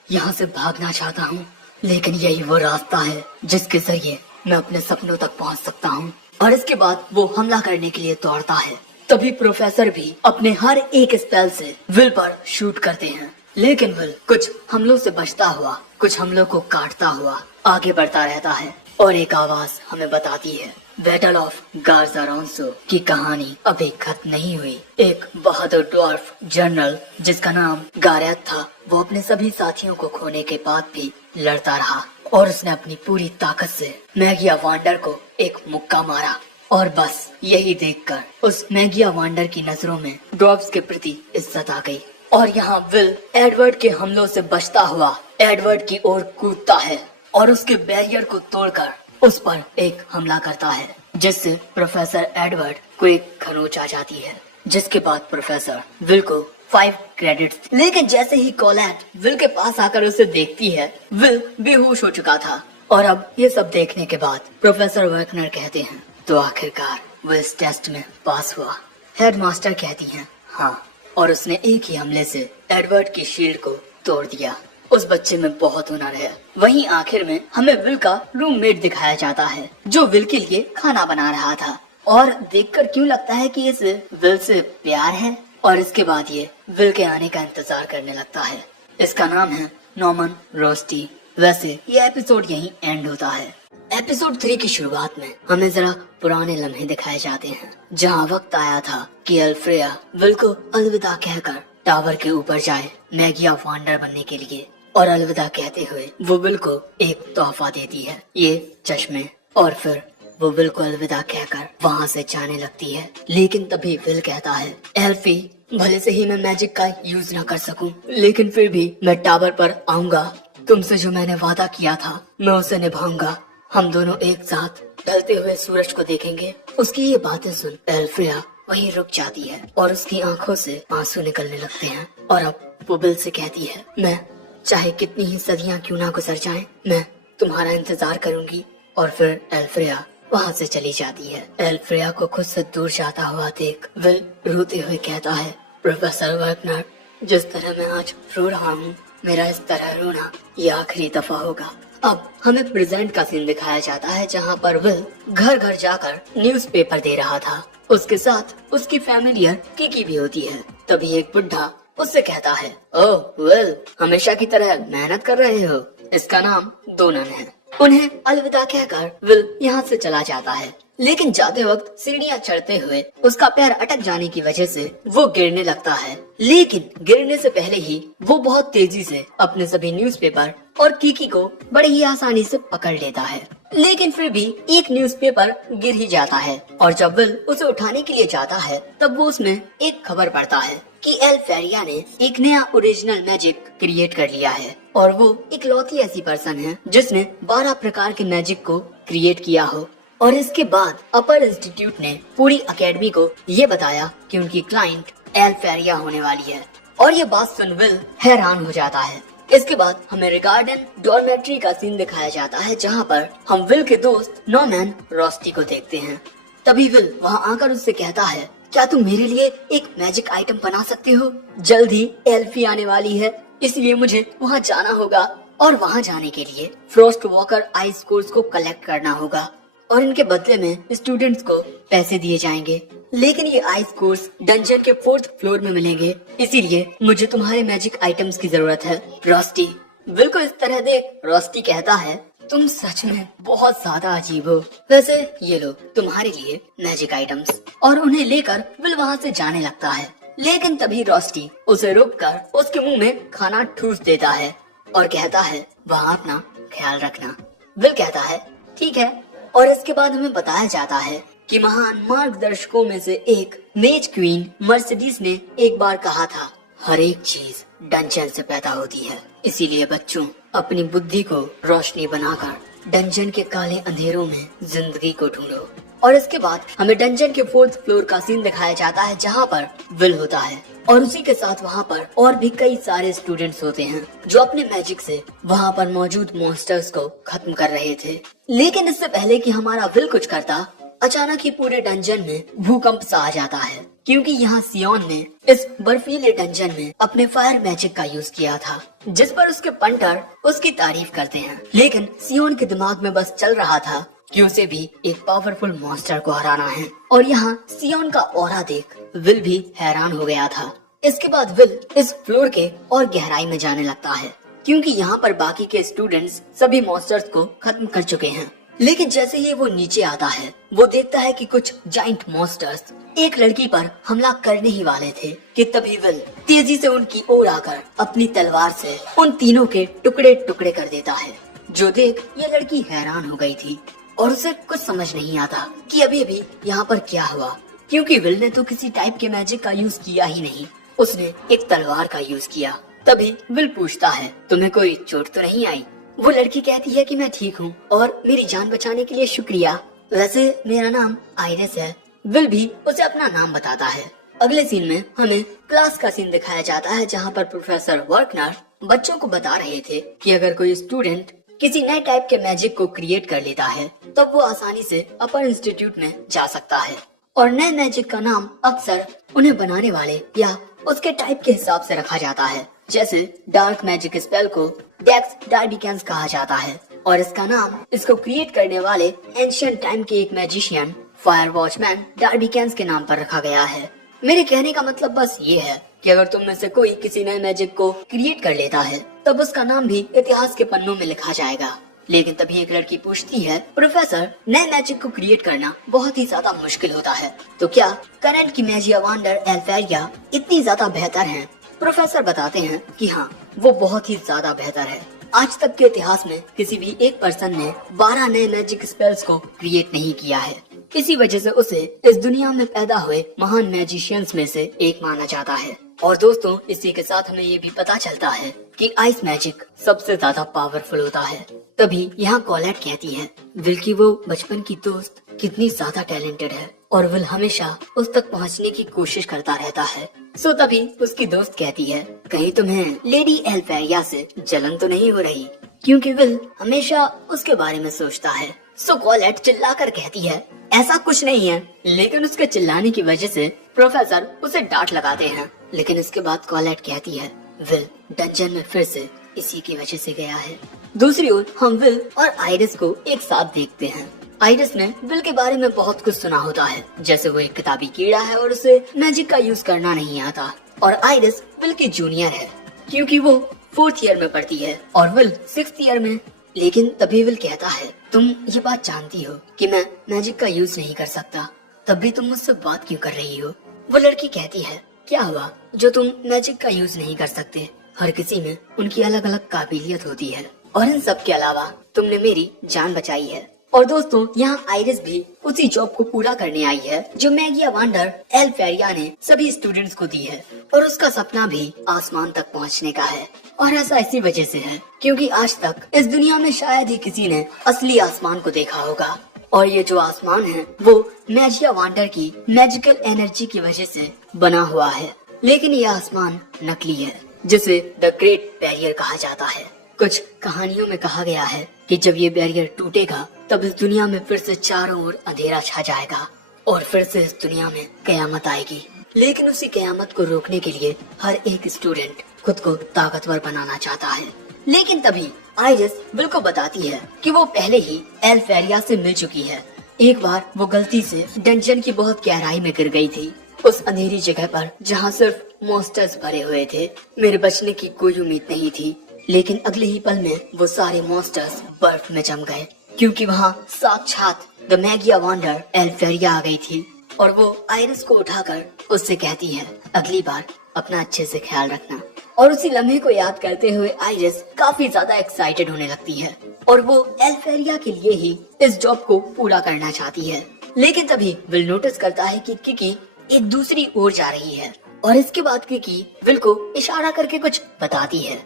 यहाँ से भागना चाहता हूँ, लेकिन यही वो रास्ता है जिसके जरिए मैं अपने सपनों तक पहुँच सकता हूँ। और इसके बाद वो हमला करने के लिए दौड़ता है। तभी प्रोफेसर भी अपने हर एक स्पेल से विल पर शूट करते हैं, लेकिन विल कुछ हमलों से बचता हुआ कुछ हमलों को काटता हुआ आगे बढ़ता रहता है और एक आवाज हमें बताती है बैटल ऑफ गार्जारोंसो की कहानी अभी खत्म नहीं हुई। एक बहादुर ड्वार्फ जनरल जिसका नाम गारेथ था, वो अपने सभी साथियों को खोने के बाद भी लड़ता रहा और उसने अपनी पूरी ताकत से मैगिया वांडर को एक मुक्का मारा। और बस यही देखकर उस मैगिया वांडर की नजरों में ड्वार्फ्स के प्रति इज्जत आ गई। और यहाँ विल एडवर्ड के हमलों से बचता हुआ एडवर्ड की ओर कूदता है और उसके बैरियर को तोड़कर उस पर एक हमला करता है, जिससे प्रोफेसर एडवर्ड को एक खरोंच आ जाती है। जिसके बाद प्रोफेसर विल को 5 क्रेडिट्स, लेकिन जैसे ही कोलैट विल के पास आकर उसे देखती है, विल बेहोश हो चुका था। और अब ये सब देखने के बाद प्रोफेसर वर्कनर कहते हैं तो आखिरकार विल इस टेस्ट में पास हुआ। हेडमास्टर कहती हैं हाँ, और उसने एक ही हमले से एडवर्ड की शील्ड को तोड़ दिया। उस बच्चे में बहुत हुनर है। वहीं आखिर में हमें विल का रूममेट दिखाया जाता है जो विल के लिए खाना बना रहा था और देखकर क्यों लगता है कि इसे विल से प्यार है। और इसके बाद ये विल के आने का इंतजार करने लगता है। इसका नाम है नॉर्मन रोस्टी। वैसे ये एपिसोड यहीं एंड होता है। एपिसोड 3 की शुरुआत में हमें जरा पुराने लम्हे दिखाए जाते हैं जहाँ वक्त आया था कि एल्फ्रेया विल को अलविदा कहकर टावर के ऊपर जाए मैगिया वांडर बनने के लिए। और अलविदा कहते हुए वो विल को एक तोहफा देती है, ये चश्मे। और फिर वो विल को अलविदा कहकर वहाँ से जाने लगती है। लेकिन तभी विल कहता है एल्फी, भले से ही मैं मैजिक का यूज न कर सकूं, लेकिन फिर भी मैं टावर पर आऊंगा। तुमसे जो मैंने वादा किया था मैं उसे निभाऊंगा। हम दोनों एक साथ ढलते हुए सूरज को देखेंगे। उसकी ये बातें सुन एल्फ्रेया वहीं रुक जाती है और उसकी आंखों से आंसू निकलने लगते हैं। और अब वो विल से कहती है मैं चाहे कितनी ही सदियां क्यों ना गुजर जाएं, मैं तुम्हारा इंतजार करूंगी। और फिर एल्फ्रेया वहाँ से चली जाती है। एल्फ्रेया को खुद से दूर जाता हुआ देख विल रोते हुए कहता है प्रोफेसर वर्कनर, जिस तरह मैं आज रो रहा हूँ, मेरा इस तरह रोना ये आखिरी दफा होगा। अब हमें प्रेजेंट का सीन दिखाया जाता है जहाँ पर विल घर घर जाकर न्यूज़पेपर दे रहा था। उसके साथ उसकी फैमिलियर किकी भी होती है। तभी एक बुढ़ा उससे कहता है ओह विल, हमेशा की तरह मेहनत कर रहे हो। इसका नाम डोनन है। उन्हें अलविदा कहकर विल यहाँ से चला जाता है, लेकिन जाते वक्त सीढ़ियाँ चढ़ते हुए उसका पैर अटक जाने की वजह से वो गिरने लगता है। लेकिन गिरने से पहले ही वो बहुत तेजी से अपने सभी न्यूज़पेपर और कीकी को बड़ी ही आसानी से पकड़ लेता है। लेकिन फिर भी एक न्यूज़पेपर गिर ही जाता है और जब विल उसे उठाने के लिए जाता है तब वो उसमें एक खबर पढ़ता है कि एल्फेरिया ने एक नया ओरिजिनल मैजिक क्रिएट कर लिया है और वो इकलौती ऐसी पर्सन है जिसने 12 प्रकार के मैजिक को क्रिएट किया हो। और इसके बाद अपर इंस्टीट्यूट ने पूरी अकेडमी को ये बताया कि उनकी क्लाइंट एल्फेरिया होने वाली है। और ये बात सुन विल हैरान हो जाता है। इसके बाद हमें रिगार्डन डॉर्मेट्री का सीन दिखाया जाता है जहाँ पर हम विल के दोस्त नॉर्मन रोस्टी को देखते हैं। तभी विल वहाँ आकर उससे कहता है क्या तुम मेरे लिए एक मैजिक आइटम बना सकते हो? जल्द ही एल्फी आने वाली है, इसलिए मुझे वहाँ जाना होगा और वहाँ जाने के लिए फ्रॉस्ट वॉकर आइस कोर्स को कलेक्ट करना होगा और इनके बदले में स्टूडेंट्स को पैसे दिए जाएंगे। लेकिन ये आइस कोर्स डंजन के 4th फ्लोर में मिलेंगे, इसीलिए मुझे तुम्हारे मैजिक आइटम्स की जरूरत है। रोस्टी विल को इस तरह देख रोस्टी कहता है तुम सच में बहुत ज्यादा अजीब हो। वैसे ये लो तुम्हारे लिए मैजिक आइटम्स। और उन्हें लेकर विल वहाँ से जाने लगता है। लेकिन तभी रोस्टी उसे रोककर उसके मुंह में खाना ठूस देता है और कहता है वहाँ अपना ख्याल रखना। विल कहता है ठीक है। और इसके बाद हमें बताया जाता है कि महान मार्गदर्शकों में से एक मेज क्वीन मर्सिडीज ने एक बार कहा था हर एक चीज डंजन से पैदा होती है, इसीलिए बच्चों अपनी बुद्धि को रोशनी बनाकर डंजन के काले अंधेरों में जिंदगी को ढूंढो। और इसके बाद हमें डंजन के 4th फ्लोर का सीन दिखाया जाता है जहाँ पर विल होता है और उसी के साथ वहाँ पर और भी कई सारे स्टूडेंट्स होते हैं जो अपने मैजिक से वहाँ पर मौजूद मॉन्स्टर्स को खत्म कर रहे थे। लेकिन इससे पहले कि हमारा विल कुछ करता, अचानक ही पूरे डंजन में भूकंप सा आ जाता है क्योंकि यहाँ सियोन ने इस बर्फीले डंजन में अपने फायर मैजिक का यूज किया था, जिस पर उसके पंटर उसकी तारीफ करते हैं। लेकिन सियोन के दिमाग में बस चल रहा था कि उसे भी एक पावरफुल मॉन्स्टर को हराना है। और यहाँ सियोन का ऑरा देख विल भी हैरान हो गया था। इसके बाद विल इस फ्लोर के और गहराई में जाने लगता है क्योंकि यहाँ पर बाकी के स्टूडेंट्स सभी मॉन्स्टर्स को खत्म कर चुके हैं। लेकिन जैसे ही वो नीचे आता है वो देखता है कि कुछ जाइंट मॉन्स्टर्स एक लड़की पर हमला करने ही वाले थे कि तभी विल तेजी से उनकी ओर आकर अपनी तलवार से उन तीनों के टुकड़े टुकड़े कर देता है। जो देख ये लड़की हैरान हो गई थी और उसे कुछ समझ नहीं आता कि अभी अभी यहाँ पर क्या हुआ, क्योंकि विल ने तो किसी टाइप के मैजिक का यूज किया ही नहीं, उसने एक तलवार का यूज किया। तभी विल पूछता है तुम्हें कोई चोट तो नहीं आई? वो लड़की कहती है कि मैं ठीक हूँ और मेरी जान बचाने के लिए शुक्रिया। वैसे मेरा नाम आइरिस है। विल भी उसे अपना नाम बताता है। अगले सीन में हमें क्लास का सीन दिखाया जाता है जहाँ पर प्रोफेसर वर्कनर बच्चों को बता रहे थे कि अगर कोई स्टूडेंट किसी नए टाइप के मैजिक को क्रिएट कर लेता है तब वो आसानी से अपर इंस्टीट्यूट में जा सकता है और नए मैजिक का नाम अक्सर उन्हें बनाने वाले या उसके टाइप के हिसाब से रखा जाता है। जैसे डार्क मैजिक स्पेल को डेक्स डार्बिकेंस कहा जाता है और इसका नाम इसको क्रिएट करने वाले एंशिएंट टाइम के एक मैजिशियन फायर वॉचमैन डार्बिकेंस के नाम पर रखा गया है। मेरे कहने का मतलब बस ये है कि अगर तुम में से कोई किसी नए मैजिक को क्रिएट कर लेता है तब उसका नाम भी इतिहास के पन्नों में लिखा जाएगा। लेकिन तभी एक लड़की पूछती है प्रोफेसर नए मैजिक को क्रिएट करना बहुत ही ज्यादा मुश्किल होता है, तो क्या करंट की मैजिया वंडर एल्फेरिया इतनी ज्यादा बेहतर है? प्रोफेसर बताते हैं कि हाँ वो बहुत ही ज्यादा बेहतर है। आज तक के इतिहास में किसी भी एक पर्सन ने 12 नए मैजिक स्पेल्स को क्रिएट नहीं किया है। इसी वजह से उसे इस दुनिया में पैदा हुए महान मैजिशियंस में से एक माना जाता है। और दोस्तों इसी के साथ हमें ये भी पता चलता है कि आइस मैजिक सबसे ज्यादा पावरफुल होता है। तभी यहाँ कॉलेट कहती है विल की वो बचपन की दोस्त कितनी ज्यादा टैलेंटेड है और विल हमेशा उस तक पहुँचने की कोशिश करता रहता है। सो तभी उसकी दोस्त कहती है कहीं तुम्हें लेडी एल्फेरिया से जलन तो नहीं हो रही, क्योंकि विल हमेशा उसके बारे में सोचता है। सो कॉलेट चिल्लाकर कहती है ऐसा कुछ नहीं है, लेकिन उसके चिल्लाने की वजह से प्रोफेसर उसे डांट लगाते हैं। लेकिन इसके बाद कॉलेट कहती है विल डंजन में फिर से इसी की वजह से गया है। दूसरी ओर हम विल और आइरिस को एक साथ देखते हैं। आइरिस ने विल के बारे में बहुत कुछ सुना होता है, जैसे वो एक किताबी कीड़ा है और उसे मैजिक का यूज करना नहीं आता। और आइरिस विल की जूनियर है क्योंकि वो 4th ईयर में पढ़ती है और विल 6th ईयर में। लेकिन तभी विल कहता है तुम ये बात जानती हो कि मैं मैजिक का यूज नहीं कर सकता, तब भी तुम मुझसे बात क्यों कर रही हो? वो लड़की कहती है क्या हुआ जो तुम मैजिक का यूज नहीं कर सकते? हर किसी में उनकी अलग अलग काबिलियत होती है और इन सब के अलावा तुमने मेरी जान बचाई है। और दोस्तों यहाँ आइरिस भी उसी जॉब को पूरा करने आई है जो मैगिया वंडर एल्फेरिया ने सभी स्टूडेंट्स को दी है और उसका सपना भी आसमान तक पहुँचने का है। और ऐसा इसी वजह से है क्योंकि आज तक इस दुनिया में शायद ही किसी ने असली आसमान को देखा होगा और ये जो आसमान है वो मैजिया वंडर की मैजिकल एनर्जी की वजह से बना हुआ है। लेकिन ये आसमान नकली है जिसे द ग्रेट बैरियर कहा जाता है। कुछ कहानियों में कहा गया है कि जब ये बैरियर टूटेगा तब इस दुनिया में फिर से चारों ओर अंधेरा छा जाएगा और फिर से इस दुनिया में कयामत आएगी। लेकिन उसी कयामत को रोकने के लिए हर एक स्टूडेंट खुद को ताकतवर बनाना चाहता है। लेकिन तभी आइरिस विल को बताती है कि वो पहले ही एल्फेरिया से मिल चुकी है। एक बार वो गलती से डंजन की बहुत गहराई में गिर गई थी, उस अंधेरी जगह पर जहाँ सिर्फ मॉन्स्टर्स भरे हुए थे। मेरे बचने की कोई उम्मीद नहीं थी, लेकिन अगले ही पल में वो सारे मॉन्स्टर्स बर्फ में जम गए क्योंकि वहाँ साक्षात द मैगिया वंडर एल्फेरिया आ गई थी। और वो आइरिस को उठाकर उससे कहती है अगली बार अपना अच्छे से ख्याल रखना। और उसी लम्हे को याद करते हुए आइरिस काफी ज्यादा एक्साइटेड होने लगती है और वो एल्फेरिया के लिए ही इस जॉब को पूरा करना चाहती है। लेकिन तभी विल नोटिस करता है कि किकी एक दूसरी ओर जा रही है और इसके बाद किकी विल को इशारा करके कुछ बताती है।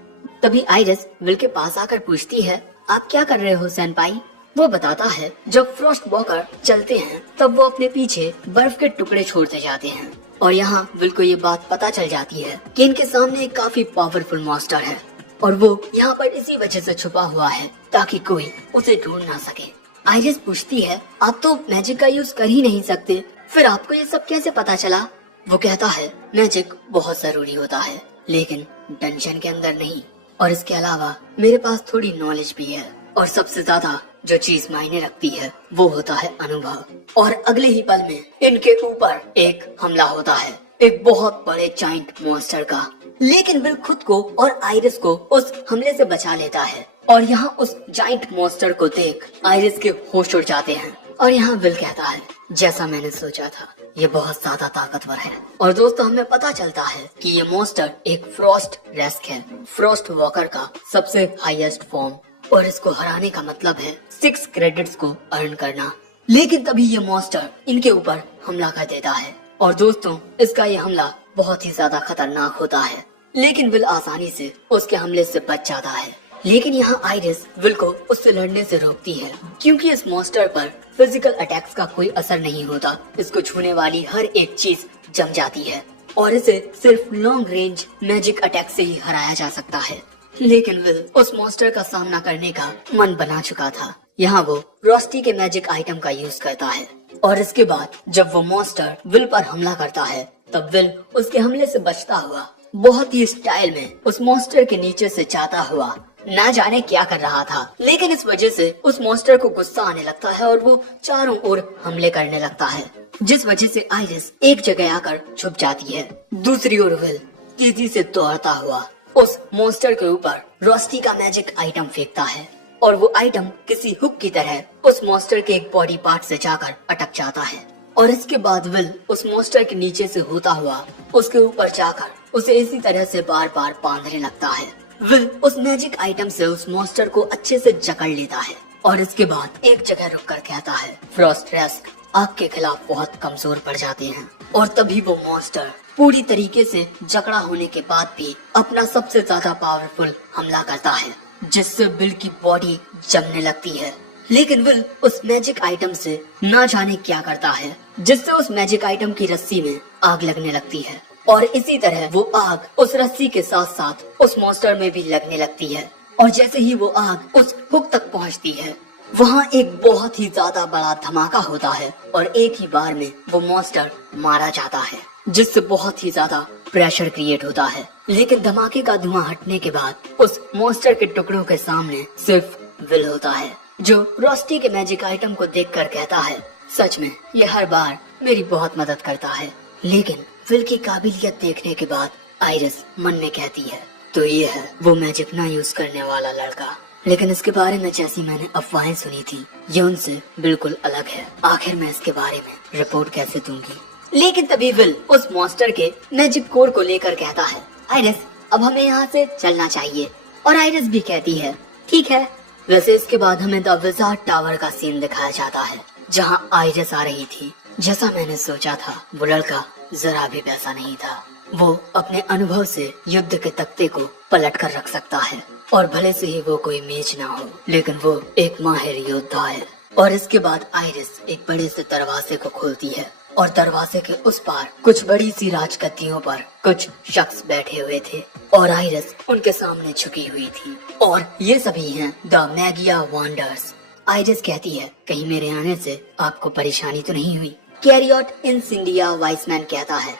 तभी आइरिस विल के पास आकर पूछती है आप क्या कर रहे हो सेनपाई? वो बताता है जब फ्रॉस्ट वॉकर चलते हैं तब वो अपने पीछे बर्फ के टुकड़े छोड़ते जाते हैं। और यहाँ विल को ये बात पता चल जाती है कि इनके सामने एक काफी पावरफुल मॉन्स्टर है और वो यहाँ पर इसी वजह से छुपा हुआ है ताकि कोई उसे ढूंढ ना सके। आइरिस पूछती है आप तो मैजिक का यूज कर ही नहीं सकते, फिर आपको ये सब कैसे पता चला? वो कहता है मैजिक बहुत जरूरी होता है लेकिन डंजन के अंदर नहीं, और इसके अलावा मेरे पास थोड़ी नॉलेज भी है और सबसे ज्यादा जो चीज मायने रखती है वो होता है अनुभव। और अगले ही पल में इनके ऊपर एक हमला होता है, एक बहुत बड़े जाइंट मॉन्स्टर का। लेकिन विल खुद को और आइरिस को उस हमले से बचा लेता है और यहाँ उस जाइंट मॉन्स्टर को देख आइरिस के होश उड़ जाते हैं। और यहाँ विल कहता है, जैसा मैंने सोचा था, ये बहुत ज्यादा ताकतवर है। और दोस्तों हमें पता चलता है कि ये मॉन्स्टर एक फ्रॉस्ट रेस्क है, फ्रॉस्ट वॉकर का सबसे हाईएस्ट फॉर्म, और इसको हराने का मतलब है 6 क्रेडिट्स को अर्न करना। लेकिन तभी ये मॉन्स्टर इनके ऊपर हमला कर देता है और दोस्तों इसका ये हमला बहुत ही ज्यादा खतरनाक होता है, लेकिन विल आसानी से उसके हमले से बच जाता है। लेकिन यहाँ आइरिस विल को उससे लड़ने से रोकती है क्योंकि इस मॉन्स्टर पर फिजिकल अटैक्स का कोई असर नहीं होता। इसको छूने वाली हर एक चीज जम जाती है और इसे सिर्फ लॉन्ग रेंज मैजिक अटैक से ही हराया जा सकता है। लेकिन विल उस मॉन्स्टर का सामना करने का मन बना चुका था। यहाँ वो रोस्टी के मैजिक आइटम का यूज करता है और इसके बाद जब वो मॉन्स्टर विल पर हमला करता है तब विल उसके हमले से बचता हुआ बहुत ही स्टाइल में उस मॉन्स्टर के नीचे से जाता हुआ ना जाने क्या कर रहा था। लेकिन इस वजह से उस मॉन्स्टर को गुस्सा आने लगता है और वो चारों ओर हमले करने लगता है, जिस वजह से आइरिस एक जगह आकर छुप जाती है। दूसरी ओर विल तेजी से दौड़ता हुआ उस मॉन्स्टर के ऊपर रोस्टी का मैजिक आइटम फेंकता है और वो आइटम किसी हुक की तरह उस मॉन्स्टर के एक बॉडी पार्ट से जाकर अटक जाता है। और इसके बाद विल उस मॉन्स्टर के नीचे से होता हुआ उसके ऊपर जाकर उसे इसी तरह से बार बार बांधने लगता है। विल उस मैजिक आइटम से उस मॉन्स्टर को अच्छे से जकड़ लेता है और इसके बाद एक जगह रुककर कहता है, फ्रॉस्ट रेस्क आग के खिलाफ बहुत कमजोर पड़ जाते हैं। और तभी वो मॉन्स्टर पूरी तरीके से जकड़ा होने के बाद भी अपना सबसे ज्यादा पावरफुल हमला करता है, जिससे विल की बॉडी जमने लगती है। लेकिन विल उस मैजिक आइटम से ना जाने क्या करता है, जिससे उस मैजिक आइटम की रस्सी में आग लगने लगती है और इसी तरह वो आग उस रस्सी के साथ साथ उस मॉन्स्टर में भी लगने लगती है। और जैसे ही वो आग उस हुक तक पहुंचती है, वहाँ एक बहुत ही ज्यादा बड़ा धमाका होता है और एक ही बार में वो मॉन्स्टर मारा जाता है, जिससे बहुत ही ज्यादा प्रेशर क्रिएट होता है। लेकिन धमाके का धुआं हटने के बाद उस मॉन्स्टर के टुकड़ों के सामने सिर्फ विल होता है, जो रोस्टी के मैजिक आइटम को देखकर कहता है, सच में ये हर बार मेरी बहुत मदद करता है। लेकिन विल की काबिलियत देखने के बाद आइरिस मन में कहती है, तो ये है वो मैजिक ना यूज करने वाला लड़का। लेकिन इसके बारे में जैसी मैंने अफवाहें सुनी थी, ये उनसे बिल्कुल अलग है। आखिर मैं इसके बारे में रिपोर्ट कैसे दूंगी। लेकिन तभी विल उस मॉन्स्टर के मैजिक कोड को लेकर कहता है, आइरिस अब हमें यहाँ से चलना चाहिए। और आइरिस भी कहती है, ठीक है। वैसे इसके बाद हमें द विजार्ड टावर का सीन दिखाया जाता है, जहाँ आइरिस आ रही थी। जैसा मैंने सोचा था, वो लड़का जरा भी वैसा नहीं था। वो अपने अनुभव से युद्ध के तख्ते को पलट कर रख सकता है और भले से ही वो कोई मेज ना हो, लेकिन वो एक माहिर योद्धा है। और इसके बाद आइरिस एक बड़े से दरवाजे को खोलती है और दरवाजे के उस पार कुछ बड़ी सी राजगद्दियों पर कुछ शख्स बैठे हुए थे और आइरिस उनके सामने झुकी हुई थी। और ये सभी हैं द मैगिया वांडर्स। आइरिस कहती है, कहीं मेरे आने से आपको परेशानी तो नहीं हुई। कैरियट इंसिंडिया वाइसमैन कहता है,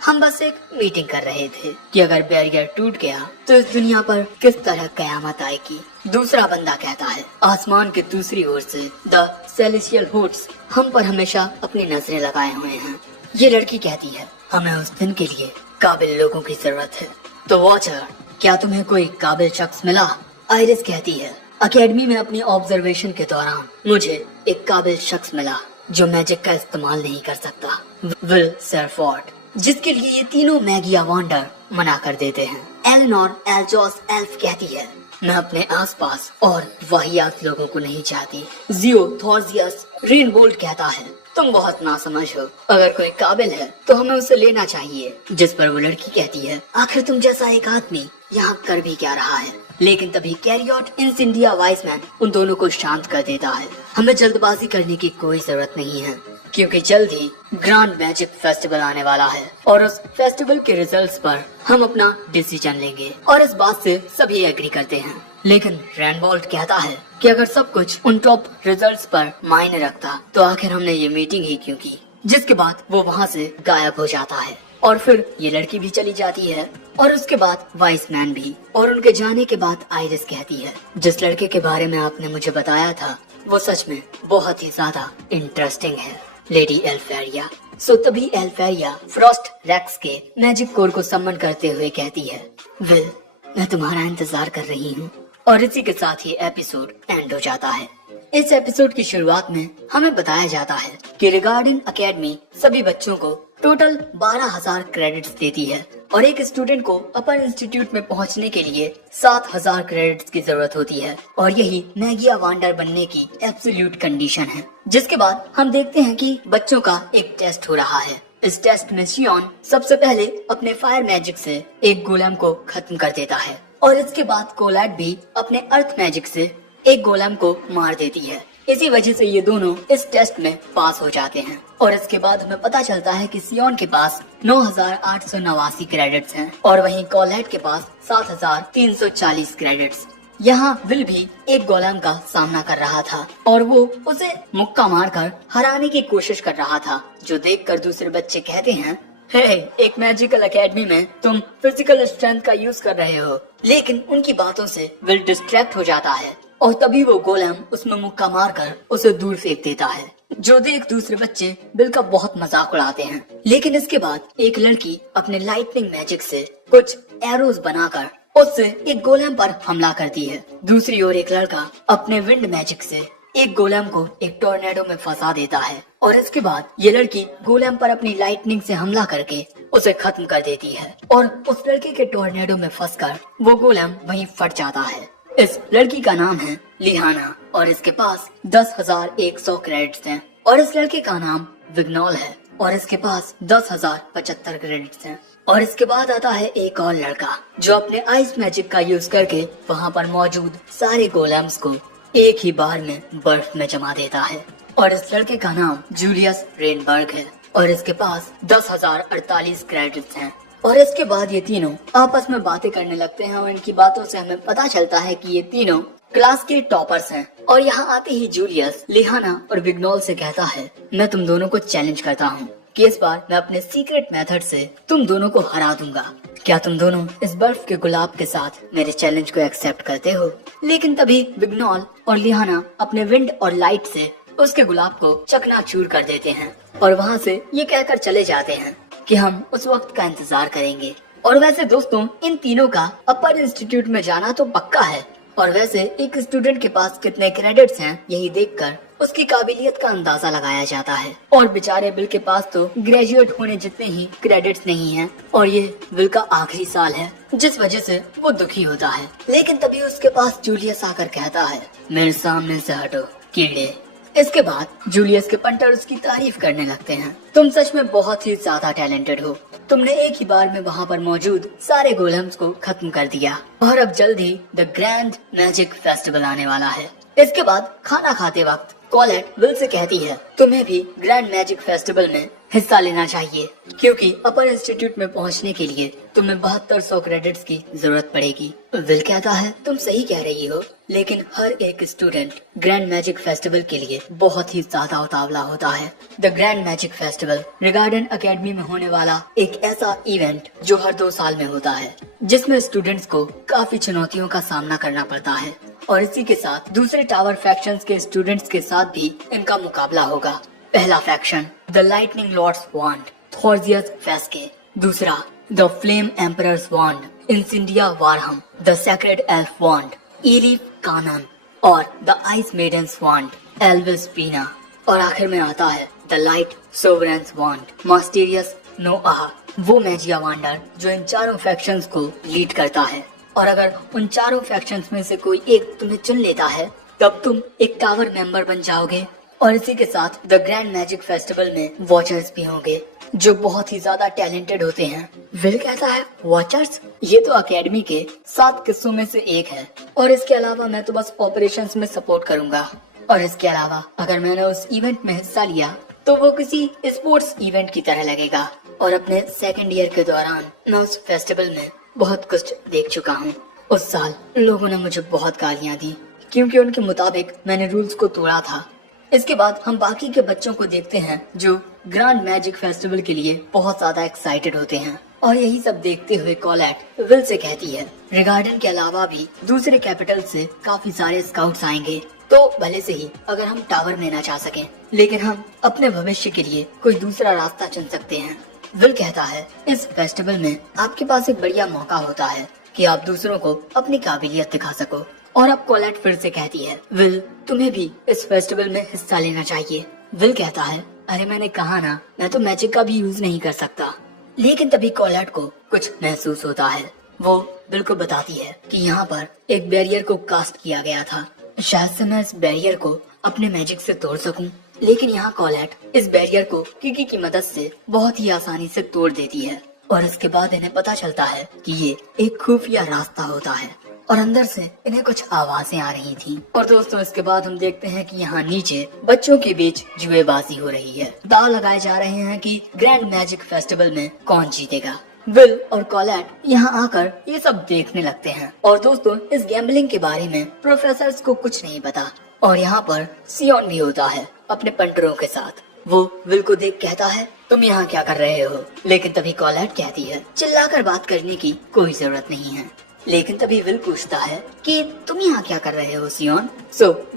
हम बस एक मीटिंग कर रहे थे कि अगर बैरियर टूट गया तो इस दुनिया पर किस तरह कयामत आएगी। दूसरा बंदा कहता है, आसमान के दूसरी ओर से द सेलेस्टियल होट्स हम पर हमेशा अपनी नजरें लगाए हुए हैं। ये लड़की कहती है, हमें उस दिन के लिए काबिल लोगों की जरूरत है। तो वॉचर, क्या तुम्हें कोई काबिल शख्स मिला? आइरिस कहती है, अकेडमी में अपनी ऑब्जर्वेशन के दौरान मुझे एक काबिल शख्स मिला जो मैजिक का इस्तेमाल नहीं कर सकता, विल सेरफोर्ड, जिसके लिए ये तीनों मैगिया वांडर मना कर देते हैं। एलेनोर एल्जोस एल्फ कहती है, मैं अपने आसपास और वाहियात लोगों को नहीं चाहती। जियो थॉर्जियस रेनबोल्ट कहता है, तुम बहुत नासमझ हो, अगर कोई काबिल है तो हमें उसे लेना चाहिए। जिस पर वो लड़की कहती है, आखिर तुम जैसा एक आदमी यहाँ कर भी क्या रहा है। लेकिन तभी कैरियट इंसिंडिया वाइसमैन उन दोनों को शांत कर देता है। हमें जल्दबाजी करने की कोई जरूरत नहीं है, क्योंकि जल्द ही ग्रैंड मैजिक फेस्टिवल आने वाला है और उस फेस्टिवल के रिजल्ट्स पर हम अपना डिसीजन लेंगे। और इस बात से सभी एग्री करते हैं। लेकिन रेनबोल्ट कहता है कि अगर सब कुछ उन टॉप रिजल्ट्स पर मायने रखता तो आखिर हमने ये मीटिंग ही क्यों की। जिसके बाद वो वहाँ से गायब हो जाता है और फिर ये लड़की भी चली जाती है और उसके बाद वाइसमैन भी। और उनके जाने के बाद आइरिस कहती है, जिस लड़के के बारे में आपने मुझे बताया था वो सच में बहुत ही ज्यादा इंटरेस्टिंग है, लेडी एल्फेरिया। सो तभी एल्फेरिया फ्रॉस्ट रेक्स के मैजिक कोर को सम्मन करते हुए कहती है, विल, मैं तुम्हारा इंतजार कर रही हूँ। और इसी के साथ ही एपिसोड एंड हो जाता है। इस एपिसोड की शुरुआत में हमें बताया जाता है कि रिगार्डियन एकेडमी सभी बच्चों को टोटल 12,000 क्रेडिट्स देती है और एक स्टूडेंट को अपर इंस्टीट्यूट में पहुंचने के लिए 7,000 क्रेडिट्स की जरूरत होती है और यही मैगिया वांडर बनने की एब्सोल्यूट कंडीशन है। जिसके बाद हम देखते हैं कि बच्चों का एक टेस्ट हो रहा है। इस टेस्ट में शियोन सबसे पहले अपने फायर मैजिक से एक गोलम को खत्म कर देता है और इसके बाद कोलैट भी अपने अर्थ मैजिक से एक गोलम को मार देती है। इसी वजह से ये दोनों इस टेस्ट में पास हो जाते हैं और इसके बाद हमें पता चलता है कि सियोन के पास 9,889 क्रेडिट्स हैं और वहीं कोलैट के पास 7,340 क्रेडिट्स। यहाँ विल भी एक गोलम का सामना कर रहा था और वो उसे मुक्का मारकर हराने की कोशिश कर रहा था, जो देखकर दूसरे बच्चे कहते हैं, हे, एक मैजिकल एकेडमी में तुम फिजिकल स्ट्रेंथ का यूज कर रहे हो। लेकिन उनकी बातों से विल डिस्ट्रैक्ट हो जाता है और तभी वो गोलम उसमें मुक्का मारकर उसे दूर फेंक देता है, जो देख दूसरे बच्चे विल का बहुत मजाक उड़ाते हैं। लेकिन इसके बाद एक लड़की अपने लाइटनिंग मैजिक से कुछ एरोज बनाकर उससे एक गोलम पर हमला करती है। दूसरी ओर एक लड़का अपने विंड मैजिक से एक गोलम को एक टोर्नेडो में फंसा देता है और इसके बाद ये लड़की गोलम पर अपनी लाइटनिंग से हमला करके उसे खत्म कर देती है और उस लड़के के टोर्नेडो में फंसकर वो गोलम वहीं फट जाता है। इस लड़की का नाम है लिहाना और इसके पास 10,100 क्रेडिट्स हैं और इस लड़के का नाम विग्नॉल है और इसके पास 10,075 क्रेडिट्स हैं। और इसके बाद आता है एक और लड़का जो अपने आइस मैजिक का यूज करके वहाँ पर मौजूद सारे गोलम्स को एक ही बार में बर्फ में जमा देता है और इस लड़के का नाम जूलियस रेनबर्ग है और इसके पास 10,048 क्रेडिट्स हैं। और इसके बाद ये तीनों आपस में बातें करने लगते हैं और इनकी बातों से हमें पता चलता है कि ये तीनों क्लास के टॉपर्स हैं। और यहाँ आते ही जूलियस लिहाना और विग्नॉल से कहता है, मैं तुम दोनों को चैलेंज करता हूँ कि इस बार मैं अपने सीक्रेट मेथड से तुम दोनों को हरा दूंगा। क्या तुम दोनों इस बर्फ के गुलाब के साथ मेरे चैलेंज को एक्सेप्ट करते हो? लेकिन तभी विग्नॉल और लिहाना अपने विंड और लाइट से उसके गुलाब को चकनाचूर कर देते हैं और वहाँ से ये कहकर चले जाते हैं कि हम उस वक्त का इंतजार करेंगे। और वैसे दोस्तों, इन तीनों का अपर इंस्टीट्यूट में जाना तो पक्का है और वैसे एक स्टूडेंट के पास कितने क्रेडिट्स हैं यही देखकर उसकी काबिलियत का अंदाजा लगाया जाता है। और बेचारे विल के पास तो ग्रेजुएट होने जितने ही क्रेडिट्स नहीं हैं और ये विल का आखिरी साल है, जिस वजह से वो दुखी होता है। लेकिन तभी उसके पास जूलियस आकर कहता है, मेरे सामने से हटो कीड़े। इसके बाद जूलियस के पंटर उसकी तारीफ करने लगते हैं, तुम सच में बहुत ही ज्यादा टैलेंटेड हो, तुमने एक ही बार में वहाँ पर मौजूद सारे गोलम्स को खत्म कर दिया और अब जल्दी द ग्रैंड मैजिक फेस्टिवल आने वाला है। इसके बाद खाना खाते वक्त कोलैट विल से कहती है, तुम्हें भी ग्रैंड मैजिक फेस्टिवल में हिस्सा लेना चाहिए क्योंकि अपर इंस्टीट्यूट में पहुंचने के लिए तुम्हें 7200 क्रेडिट्स की जरूरत पड़ेगी। विल कहता है, तुम सही कह रही हो, लेकिन हर एक स्टूडेंट ग्रैंड मैजिक फेस्टिवल के लिए बहुत ही ज्यादा उतावला होता है। The grand magic festival Regarden academy में होने वाला एक ऐसा इवेंट जो हर 2 साल में होता है, जिसमें स्टूडेंट्स को काफी चुनौतियों का सामना करना पड़ता है और इसी के साथ दूसरे टावर फैक्शंस के स्टूडेंट्स के साथ भी इनका मुकाबला होगा। पहला faction the lightning lord's wand Thorgius Feske, दूसरा the flame emperor's wand Incindia Warham, the sacred elf wand Ilief Kanan और the ice maiden's wand Elvis Pina और आखिर में आता है द लाइट सोवरेंस वांड मास्टेरियस नोआह, वो मैजिया वांडर जो इन चारों फैक्शंस को लीड करता है। और अगर उन चारों फैक्शंस में से कोई एक तुम्हें चुन लेता है तब तुम एक टावर मेंबर बन जाओगे और इसी के साथ द ग्रैंड मैजिक फेस्टिवल में वॉचर्स भी होंगे जो बहुत ही ज्यादा टैलेंटेड होते हैं। विल कहता है, वॉचर्स? ये तो एकेडमी के 7 किस्सों में से एक है और इसके अलावा मैं तो बस ऑपरेशंस में सपोर्ट करूंगा और इसके अलावा अगर मैंने उस इवेंट में हिस्सा लिया तो वो किसी स्पोर्ट्स इवेंट की तरह लगेगा और अपने सेकंड ईयर के दौरान मैं उस फेस्टिवल में बहुत कुछ देख चुका हूँ। उस साल लोगों ने मुझे बहुत गालियाँ दी क्योंकि उनके मुताबिक मैंने रूल्स को तोड़ा था। इसके बाद हम बाकी के बच्चों को देखते हैं जो ग्रैंड मैजिक फेस्टिवल के लिए बहुत ज्यादा एक्साइटेड होते हैं और यही सब देखते हुए कोलैट विल से कहती है, रिगार्डन के अलावा भी दूसरे कैपिटल से काफी सारे स्काउट्स आएंगे तो भले से ही अगर हम टावर में ना जा सकें, लेकिन हम अपने भविष्य के लिए कोई दूसरा रास्ता चुन सकते हैं। विल कहता है इस फेस्टिवल में आपके पास एक बढ़िया मौका होता है कि आप दूसरों को अपनी काबिलियत दिखा सको। और अब कोलेट फिर से कहती है विल तुम्हें भी इस फेस्टिवल में हिस्सा लेना चाहिए। विल कहता है अरे मैंने कहा ना, मैं तो मैजिक का भी यूज नहीं कर सकता। लेकिन तभी कोलेट को कुछ महसूस होता है। वो विल को बताती है कि यहाँ पर एक बैरियर को कास्ट किया गया था, शायद से मैं इस बैरियर को अपने मैजिक से तोड़ सकूं। लेकिन यहाँ कोलेट इस बैरियर को किकी की मदद से बहुत ही आसानी से तोड़ देती है और इसके बाद इन्हें पता चलता है कि ये एक खुफिया रास्ता होता है और अंदर से इन्हें कुछ आवाजें आ रही थी। और दोस्तों इसके बाद हम देखते हैं कि यहाँ नीचे बच्चों के बीच जुएबाजी हो रही है। दाव लगाए जा रहे हैं कि ग्रैंड मैजिक फेस्टिवल में कौन जीतेगा। विल और कोलेट यहाँ आकर ये सब देखने लगते हैं। और दोस्तों इस गैम्बलिंग के बारे में प्रोफेसर को कुछ नहीं पता। और यहाँ पर सियोन भी होता है अपने पंटरों के साथ। वो विल को देख कहता है तुम यहाँ क्या कर रहे हो। लेकिन तभी कोलेट कहती है चिल्लाकर बात करने की कोई जरूरत नहीं है। लेकिन तभी विल पूछता है कि तुम यहाँ क्या कर रहे हो सियोन।